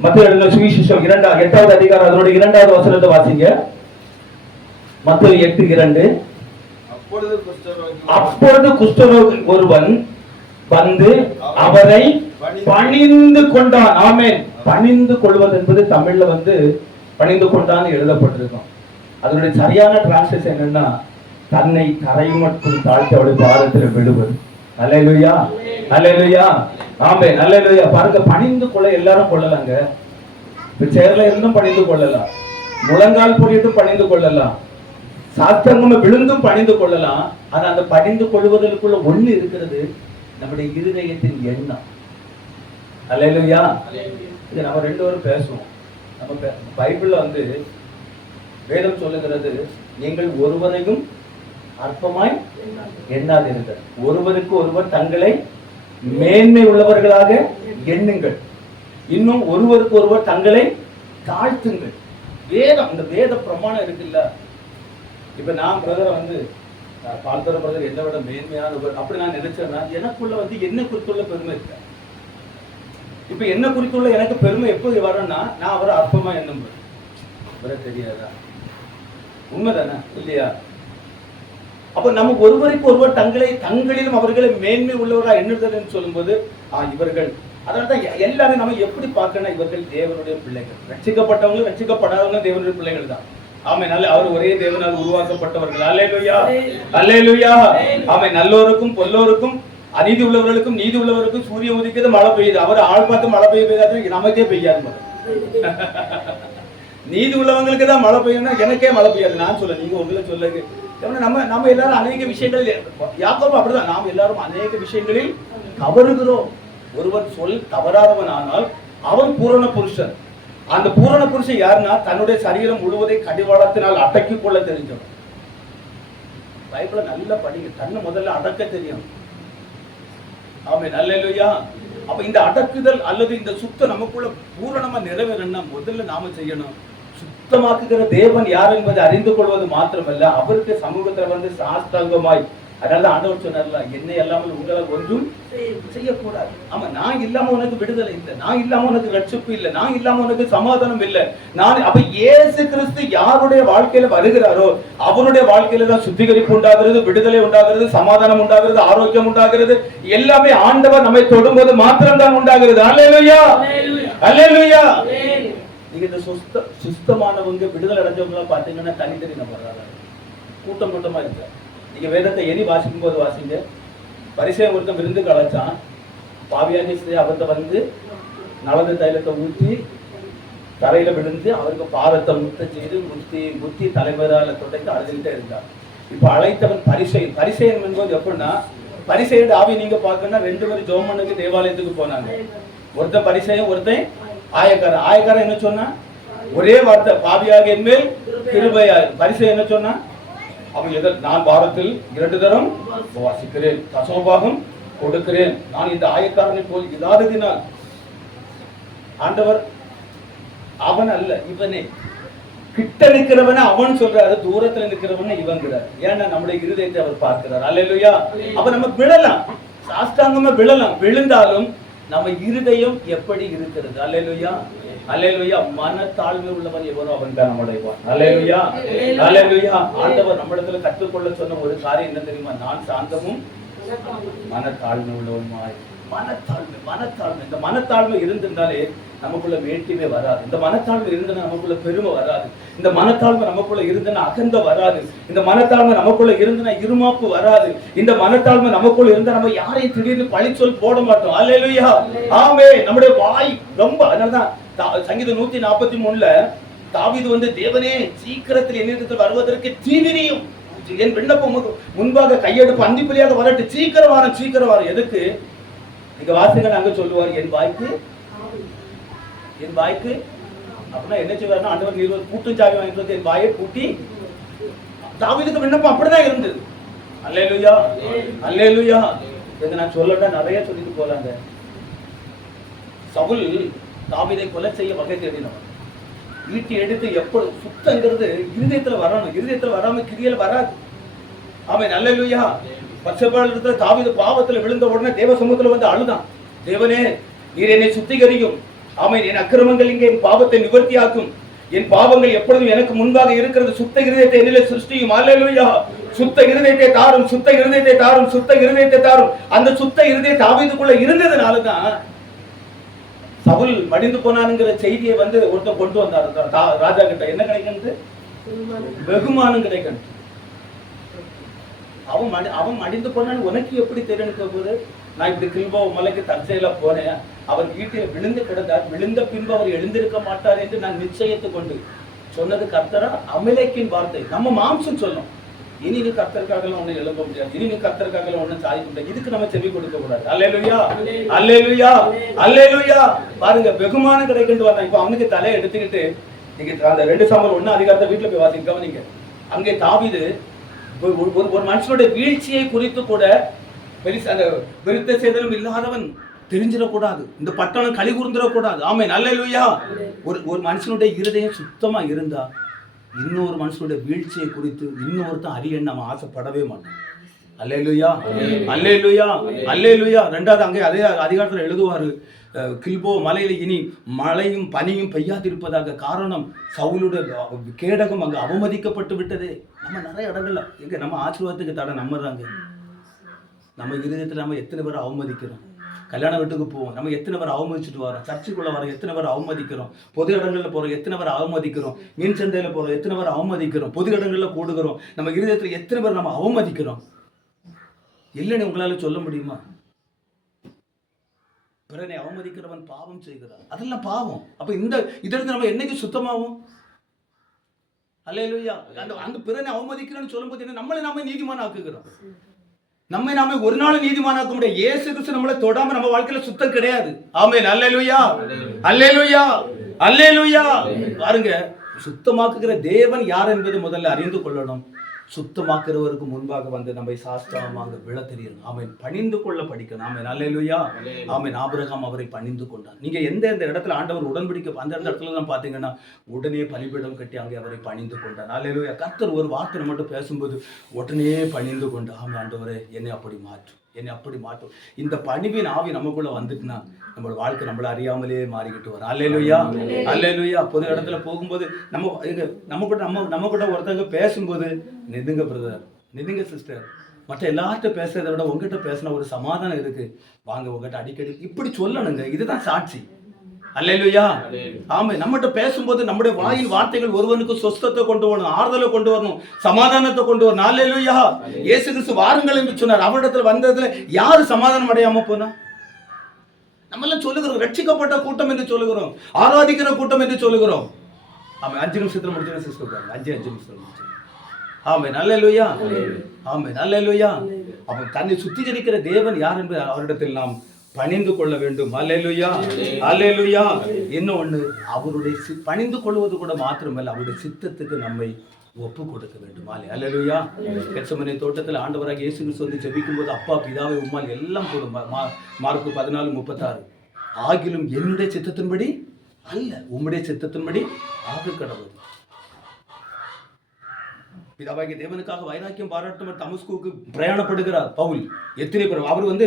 மத்தேயு எழுதின சுவிசேஷம் 8வது அதிகாரம் அதோட 2வது வசனத்தை வாசிங்க. மத்தேயு 8:2. அப்பொழுது குஷ்டரோகி ஒருவன் வந்து அவரை பணிந்து கொண்டான். ஆமென். பணிந்து கொள்வது என்பது தமிழ்ல வந்து பணிந்து கொண்டான்னு எழுதப்பட்டிருக்கும். அதனுடைய சரியான டிரான்ஸ்லேஷன் என்னன்னா தன்னை தரை மட்டும் தாழ்த்தி அவருடைய பாதத்தில் விடுவது. அல்லேலூயா, அல்லேலூயா. ஆமென். அல்லேலூயா. பாருங்க, பணிந்து கொள்ள எல்லாரும் கொள்ளலாங்க. இப்ப சேர்ல இருந்தும் பணிந்து கொள்ளலாம், முழங்கால் போட்டு பணிந்து கொள்ளலாம், சாத்தங்கம விழுந்தும் பணிந்து கொள்ளலாம். ஆனா அந்த பணிந்து கொள்வதற்குள்ள ஒண்ணு இருக்கிறது, நம்முடைய இருதயத்தின் எண்ணம். அல்லேலூயா. இது நம்ம ரெண்டு பேரும் பேசுவோம். நம்ம பைபிள்ல வந்து வேதம் சொல்லுகிறது, நீங்கள் ஒருவரையும் அற்பமாய் எண்ணாதீர்கள், ஒருவருக்கு ஒருவர் தங்களை மேன்மை உள்ளவர்களாக எண்ணுங்கள், இன்னும் ஒருவருக்கு ஒருவர் தங்களை தாழ்த்துங்கள். வேதம், இந்த வேத பிரமாணம் இருக்குல்ல. இப்ப நான் பிரதரை வந்து பால்தர பிரதர் என்னை விட மேன்மையானவர் அப்படி நான் நினைச்சேன்னா எனக்குள்ள வந்து என்ன குறித்துள்ள பெருமை இருக்க. இப்ப என்ன குறித்துள்ள எனக்கு பெருமை எப்போது வரேன்னா நான் அவரை அற்பமா எண்ணும் போது தெரியாதா? உண்மைதானே இல்லையா? அப்ப நமக்கு ஒருவருக்கு ஒருவர் தங்களிலும் அவர்களை மேன்மை உள்ளவராக எண்ணுதல் சொல்லும் போது இவர்கள், அதனால்தான் எல்லாரும் நம்ம எப்படி பார்க்கணும், இவர்கள் தேவனுடைய பிள்ளைகள், ரட்சிக்கப்பட்டவங்க ரட்சிக்கப்படாதவங்க தேவனுடைய பிள்ளைகள் தான். ஆமென். அவர் ஒரே தேவனால் உருவாக்கப்பட்டவர்கள். அல்லேலூயா, அல்லேலூயா. ஆமென். நல்லோருக்கும் பொல்லோருக்கும் அநீதி உள்ளவர்களுக்கும் நீதி உள்ளவருக்கும் சூரியன் உதிக்கிறது மழை பெய்யுது. அவர் ஆள் பார்த்து மழை பெய்யாது, நமக்கே பெய்யாது. நீதி உள்ளவங்களுக்கு தான் மழை பெய்யும்னா எனக்கே மழை பெய்யாது. நான் சொல்ல, நீங்க உங்களை சொல்லுங்க. நம்ம எல்லாரும் அநேக விஷயங்கள், யாக்கோபு அப்படிதான், நாம் எல்லாரும் அநேக விஷயங்களில் தவறுகிறோம். ஒருவன் சொல் தவறாதவன் ஆனால் அவன் பூரண புருஷன். அந்த பூரண புருஷன் யாருன்னா தன்னுடைய சரீரம் முழுவதை கடிவாளத்தினால் அடக்கிக் கொள்ள தெரிஞ்சவன். பைபிளை நல்லா படிங்க, தன்னை முதல்ல அடக்க தெரியும். ஆமென். அல்லேலூயா. அப்ப இந்த அடக்குதல் அல்லது இந்த சுத்தம் நமக்குள்ள பூரணமா நிறைவேறணும்னா முதல்ல நாம செய்யணும், சுத்தமாக்குகிற தேவன் யார் என்பதை அறிந்து கொள்வது மாத்திரமல்ல, அவருக்கு சமூகத்துல வந்து சாஸ்தாங்கமாய். அதனால ஆண்டவர் சொன்னார்ல, என்னை இல்லாமல் உங்களால் ஒன்றும் செய்யக்கூடாது. ஆமா, நான் இல்லாம உனக்கு விடுதலை இல்லை, நான் இல்லாம உனக்கு ரட்சிப்பு இல்லை, நான் இல்லாம உனக்கு சமாதானம் இல்லை. அப்ப இயேசு கிறிஸ்து யாருடைய வாழ்க்கையில வருகிறாரோ அவருடைய வாழ்க்கையில தான் சுத்திகரிப்பு உண்டாகிறது, விடுதலை உண்டாகிறது, சமாதானம் உண்டாகிறது, ஆரோக்கியம் உண்டாகிறது. எல்லாமே ஆண்டவர் நம்மை தொடும்போது மாத்திரம் தான் உண்டாகிறது. அல்லேலூயா, அல்லேலூயா. நீங்க இந்த சுத்தமானவங்க விடுதலை அடைஞ்சவங்க பாத்தீங்கன்னா தனித்தனி நபர் கூட்டம் கூட்டமா இருக்கு. நீங்க வேதத்தை எண்ணி வாசிக்கும் போது வாசிங்க. பரிசேயன் ஒருத்தன் விருந்து கலைச்சான், பாவியாகி அவர்கிட்ட வந்து நலந்த தைலத்தை ஊற்றி தரையில விழுந்து அவருக்கு பாதத்தை முத்த செய்து முத்தி தலைவரால தொடைத்து அழுதுகிட்டே இருந்தார். இப்ப அழைத்தவன் பரிசேயன். பரிசேயன் என்பது எப்படின்னா, பரிசேயன் ஆவி நீங்க பார்க்கணும்னா 2 பேரும் ஜோமனுக்கு தேவாலயத்துக்கு போனாங்க. ஒருத்தன் பரிசேயன், ஒருத்தன் ஆயக்காரன். ஆயக்காரன் என்ன சொன்னா, ஒரே வார்த்தை, பாவியாக என்மேல் கிருபையா. பரிசேயன் என்ன சொன்னா, அவன் நான் வாரத்தில் 2 தரம் வாசிக்கிறேன், தசமபாகம் கொடுக்கிறேன், நான் இந்த ஆயக்காரனை போல் இல்லாததினால். ஆண்டவர் அவன் அல்ல, இவனே கிட்ட நிக்கிறவன அவன் சொல்றாரு, தூரத்துல நிக்கிறவன இவங்கிறார். ஏன்னா நம்முடைய இருதயத்தை அவர் பார்க்கிறார். அல்லேலூயா. அப்ப நம்ம விழலாம், சாஷ்டாங்கமா விழலாம். விழுந்தாலும் நம்ம இருதயம் எப்படி இருக்கிறது? அல்லேலூயா. அல்லேலூயா. மனத்தாழ்மை உள்ளவன் எவனோ அவன் தான் நம்முடையவன். அல்லேலூயா. அல்லேலூயா. ஆண்டவர் நம்மிடத்துல கற்றுக்கொள்ள சொன்ன ஒரு காரியம் என்ன தெரியுமா? நான் சாந்தமும் மனத்தாழ்மை உள்ளவனுமாய். மனத்தாழ்மை, மனத்தாழ்மை. இந்த மனத்தாழ்மை இருந்திருந்தாலே நமக்குள்ள வேட்கையுமே வராது. இந்த மனத்தாழ்மை இருந்தனா நமக்குள்ள பெருமை வராது. இந்த மனத்தாழ்மை நமக்குள்ள இருந்தனா அகந்த வராது. இந்த மனத்தாழ்மை நமக்குள்ள இருந்தனா இருமாப்பு வராது. இந்த மனத்தாழ்மை நமக்குள்ள இருந்தா நம்ம யாரையும் திடீர்னு பழிச்சொல் போட மாட்டோம். அல்லேலூயா. ஆமென். நம்முடைய வாய் ரொம்ப, அதனாலதான் சங்கீதம் 143ல தாவீது தேவனே சீக்கிரத்தில் என்னிடத்தில் வருவதற்கு தீவிரியும், என் விண்ணப்பம் முன்பாக கையெடுப்பு அந்திப்பலியாக வரட்டு, சீக்கிரம் வாரம் சீக்கிரம் வாரம். எதுக்கு? இங்க வாசிகள் அங்க சொல்லுவார், என் வாய்க்கு அப்படின்னா என்ன செய்வாருன்னா, ஆண்டவர் நீர் பூட்டும் சாவி வாங்கிட்டு என் வாயை பூட்டி. தாவீதுக்கு விண்ணப்பம் அப்படிதான் இருந்தது. அல்லேலூயா. அல்லேலூயா. இதை நான் சொல்லட்டா நிறைய சொல்லிட்டு போலாங்க. சவுல் தாவீதை கொலை செய்ய வகை தேடினவன். ஈட்டி எடுத்து எப்போ சுத்தங்கிறது இருதயத்துல வரணும். இருதயத்துல வராம கிரியல வராது. ஆமென். அல்லேலூயா. பச்சைபாளத்துல தாவீது பாவத்துல விழுந்த உடனே தேவ சமூகத்துல அழுதான், தேவனே நீர் என்னை சுத்திகரியும். ஆமென். என் அக்கிரமங்கள் இங்கே என் பாவத்தை நிவர்த்தியாக்கும். என் பாவங்கள் எப்பொழுதும் எனக்கு முன்பாக இருக்கிறது. சுத்த இருதயத்தை என்னிலே சிருஷ்டியும். அல்லேலூயா. சுத்த இருதயத்தை தாரும், சுத்த இருதயத்தை தாரும், சுத்த இருதயத்தை தாரும். அந்த சுத்த இருதயம் தாவீதுக்குள்ள இருந்ததுனாலதான் சவுல் மடிந்து போனானுங்கிற செய்தியை ஒருத்தர் கொண்டு வந்தார் ராஜா கிட்ட. என்ன கிடைக்கிறது? வெகுமானம் கிடைக்கணும். அவன் மடிந்து போனான்னு உனக்கு எப்படி தெரியும்னு போது, நான் இப்படி கில்போ மலைக்கு தற்செயலா போனேன், அவர் வீட்டில் விழுந்து கிடந்தார், விழுந்த பின்பு அவர் எழுந்திருக்க மாட்டார் என்று நான் நிச்சயத்தை கொண்டு சொன்னது கர்த்தரா? அமலேக்கின் வார்த்தை. நம்ம மாம்சம் சொல்லும், இனி நீ கர்த்தருக்காக ஒண்ணு எழும்ப முடியாது, இனி நீ கர்த்தருக்காக ஒண்ணு சாதிக்க முடியாது. இதுக்கு நம்ம செவி கொடுக்க கூடாது. அல்லேலூயா. அல்லேலூயா. அல்லேலூயா. பாருங்க, வெகுமானம் கிடைக்கிட்டு வந்தான். இப்ப அவனுக்கு தலையை எடுத்துக்கிட்டு நீங்க அந்த 2 சாமுவேல் 1 அதிகாரத்தை வீட்டுல போய் வாசிக்க கவனிங்க. அங்கே தாவீது ஒரு மனுஷனுடைய வீழ்ச்சியை குறித்து கூட அந்த விருத்த சேதனம் இல்லாதவன் தெரிஞ்சிடக்கூடாது. இந்த பட்டணம் களி கூர்ந்துடக்கூடாது. ஆமென். அல்லேலூயா. ஒரு மனுஷனுடைய இருதயம் சுத்தமா இருந்தா இன்னொரு மனுஷனுடைய வீழ்ச்சியை குறித்து இன்னொருத்தன் அறியன்னு நம்ம ஆசைப்படவே மாட்டோம். அல்லேலூயா. அல்லேலூயா. அல்லேலூயா. 2வது அங்கே அதே அதிகாரத்தில் எழுதுவாரு, கில்போ மலையில இனி மழையும் பனியும் பெய்யாதிருப்பதாக, காரணம் சவுலுடைய கேடகம் அங்கு அவமதிக்கப்பட்டு விட்டது. நம்ம நிறைய இடங்கள்ல எங்க நம்ம ஆசீர்வாதத்துக்கு தடை நம்மதாங்க. நம்ம இருதயத்துல நம்ம எத்தனை பேரை அவமதிக்கிறோம்? கல்யாண வீட்டுக்கு போவோம், நம்ம எத்தனை பேர் அவமதிச்சுட்டு வரோம்? சர்ச்சுக்குள்ள வரோம், எத்தனை பேர் அவமதிக்கிறோம்? பொது இடங்கள்ல போறோம், எத்தனை பேர் அவமதிக்கிறோம்? மீன் சந்தையில போறோம், எத்தனை பேர் அவமதிக்கிறோம்? பொது இடங்கள்ல கூடுகிறோம், நம்ம இருதயத்துல எத்தனை பேர் நம்ம அவமதிக்கிறோம்? இல்லைன்னு உங்களால சொல்ல முடியுமா? பிறனை அவமதிக்கிறவன் பாவம் செய்கிறான், அதெல்லாம் பாவம். அப்ப இந்த இதற்கு நம்ம என்னைக்கு சுத்தமாகும்? அல்லேலூயா. அந்த பிறனை அவமதிக்கிறேன்னு சொல்லும் போது நம்மளை நாம நீதிமான் ஆக்குகிறோம். நம்மை நாம ஒரு நாள் நீதிமானாக்க முடியாது. இயேசு கிறிஸ்து நம்மளை தொடாம நம்ம வாழ்க்கையில சுத்தம் கிடையாது. ஆமென். அல்லேலூயா. அல்லேலூயா. அல்லேலூயா. பாருங்க, சுத்தமாக்குகிற தேவன் யார் என்பதை முதல்ல அறிந்து கொள்ளணும். சுத்தமாக்குறவருக்கு முன்பாக நம்மை சாஸ்திரமாக விழ தெரியணும். ஆமென். பணிந்து கொள்ள படிக்கணும். ஆமென். அல்லேலூயா. ஆமென். ஆபிரகாம் அவரை பணிந்து கொண்டார். நீங்க எந்த இடத்துல ஆண்டவர் உடன்படிக்கை அந்த இடத்துல தான் பாத்தீங்கன்னா உடனே பலிபீடம் கட்டி அங்கே அவரை பணிந்து கொண்டார். அல்லேலூயா. கர்த்தர் ஒரு வார்த்தை மட்டும் பேசும்போது உடனே பணிந்து கொண்டு, ஆமென் ஆண்டவரே என்னை அப்படி மாற்றும், என்னை அப்படி மாற்றும். இந்த பணிவின் ஆவி நமக்குள்ள வந்துட்டுனா நம்மளோட வாழ்க்கை நம்மள அறியாமலே மாறிக்கிட்டு வரும். அல்லேலூயா. அல்லேலூயா. பொது இடத்துல போகும்போது நம்ம கூட ஒருத்தங்க பேசும்போது, நிதுங்க பிரதர், நிதுங்க சிஸ்டர், மற்ற எல்லார்கிட்ட பேசுறதை விட உங்ககிட்ட பேசின ஒரு சமாதானம் இருக்கு, வாங்க உங்ககிட்ட அடிக்கடி இப்படி சொல்லணுங்க. இதுதான் சாட்சி. அல்லேலூயா. ஆமா, நம்மகிட்ட பேசும்போது நம்முடைய வாயில் வார்த்தைகள் ஒருவனுக்கு சொஸ்தத்தை கொண்டு வரணும், ஆறுதலை கொண்டு வரணும், சமாதானத்தை கொண்டு வரணும். அல்லேலூயா. இயேசு கிறிஸ்து வாருங்கள் என்று சொன்னார். அவரிடத்துல வந்ததுல யாரு சமாதானம் அடையாம போனா? நம்ம எல்லாம் சொல்லுகிறோம் ரட்சிக்கப்பட்ட கூட்டம் என்று சொல்லுகிறோம், ஆராதிக்கிற கூட்டம் என்று சொல்லுகிறோம். ஆமா, 5 நிமிஷத்துல முடிச்சு சிஸ்டர், 5 நிமிஷத்துல முடிச்சு. ஆமென். அல்லேலூயா. ஆமென். அல்லேலூயா. அப்ப தன்னை சுத்திகரிக்கிற தேவன் யார் என்பதை அவரிடத்தில் நாம் பணிந்து கொள்ள வேண்டும். அல்லேலூயா. அல்லேலூயா. இன்னொன்னு, அவருடைய பணிந்து கொள்வது கூட மாத்திரமல்ல, அவருடைய சித்தத்துக்கு நம்மை ஒப்பு கொடுக்க வேண்டும். அல்லேலூயா. கெத்செமனே தோட்டத்தில் ஆண்டவராக இயேசு கிறிஸ்து ஜெபிக்கும் போது, அப்பா பிதாவே உம்மால் எல்லாம் கூடும். மார்க்கு 14:36. ஆகிலும் என்னுடைய சித்தத்தின்படி அல்ல, உம்முடைய சித்தத்தின்படி ஆக கடவுள். பிதாவாகிய தேவனுக்காக வைராக்கியம் பாராட்டும் தமஸ்குவுக்கு பிரயாணப்படுகிறார் பவுல். எத்தனை பேர் அவர் இந்த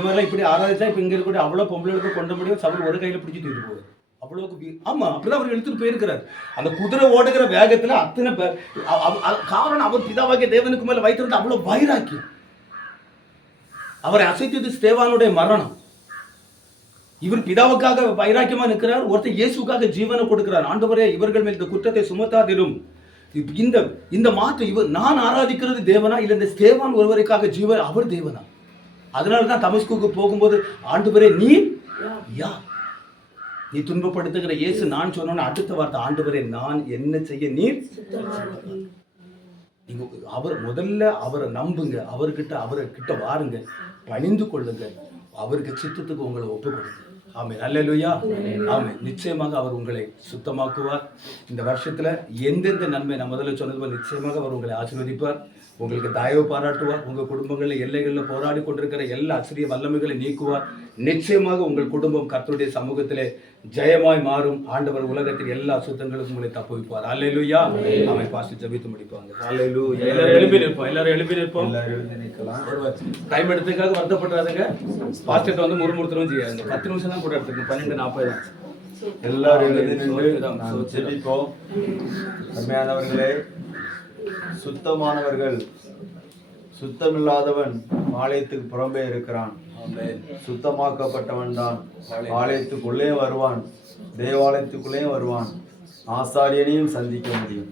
மாதிரிலாம் இப்படி ஆராய்ச்சா இப்ப இங்க இருக்கக்கூடிய அவ்வளவு பொம்பளைகளுக்கு கொண்ட முடியும் சவுல் ஒரு கையில பிடிச்சி தூக்கிட்டு போவார். அவ்வளவுக்கு ஆமா அப்படிதான் அவர் எடுத்துட்டு போயிருக்கிறார். அந்த குதிரை ஓடுகிற வேகத்துல அத்தனை பேர் காரணம் அவர் பிதாவாகிய தேவனுக்கு மேல வைத்திருந்த அவ்வளவு வைராக்கியம். அவரை அசைத்தது ஸ்தேவானுடைய மரணம். இவர் பிதாவுக்காக வைராக்கியமா நிற்கிறார். ஒருத்தர் இயேசுக்காக ஜீவனை கொடுக்கிறார். ஆண்டவரே இவர்கள் மேல் இந்த குற்றத்தை சுமத்தாதிரும். இந்த மாற்று இவர் நான் ஆராதிக்கிறது தேவனா இல்ல இந்த ஸ்தேவான் ஒருவருக்காக ஜீவன் அவர் தேவனா? அதனாலதான் தமஸ்குக்கு போகும்போது ஆண்டவரே நீ யார்? நீ துன்பப்படுத்துகிற இயேசு நான் சொன்ன அடுத்த வார்த்தை ஆண்டவரே நான் என்ன செய்ய நீர்? அவர் முதல்ல அவரை நம்புங்க, அவர்கிட்ட வாருங்க, பணிந்து கொள்ளுங்க, அவருக்கு சித்தத்துக்கு உங்களை ஒப்பு கொடுங்க. ஆமென். அல்லேலூயா. ஆமென். நிச்சயமாக அவர் உங்களை சுத்தமாக்குவார். இந்த வருஷத்துல எந்தெந்த நன்மை நான் முதல்ல சொன்னது போல நிச்சயமாக அவர் உங்களை ஆசீர்வதிப்பார், உங்களுக்கு தயவு பாராட்டுவார், உங்க குடும்பங்களில் எல்லைகளில் போராடி கொண்டிருக்கிற எல்லா அசிரிய வல்லமைகளை நீக்குவார். நிச்சயமாக உங்கள் குடும்பம் கர்த்தருடைய சமூகத்திலே ஜெயமாய் மாறும். ஆண்டவர் உலகத்தில் எல்லா சுத்தங்களுக்கும் உங்களை தப்புவிப்பார். அல்லேலூயா. ஆமென். பாஸ்டர் ஜெபித்து முடிப்பாங்க. அல்லேலூயா. எல்லாரும் எழுப்பி நிற்போம். டைம் எடுத்துக்காக வருத்தப்படாதுங்க. பாஸ்டர் வந்து முறுமுறுத்தரும் செய்யாங்க. 10 நிமிஷம் தான் கூட எடுத்துக்கணும். 12:40 எல்லாரும் ஜெபிப்போம். அருமையானவர்களே, சுத்தமானவர்கள், சுத்தமில்லாதவன் ஆலயத்துக்கு புறம்பே இருக்கிறான், சுத்தமாக்கப்பட்டவன் தான் ஆலயத்துக்குள்ளே வருவான், தேவாலயத்துக்குள்ளே வருவான், ஆசாரியனையும் சந்திக்க முடியும்.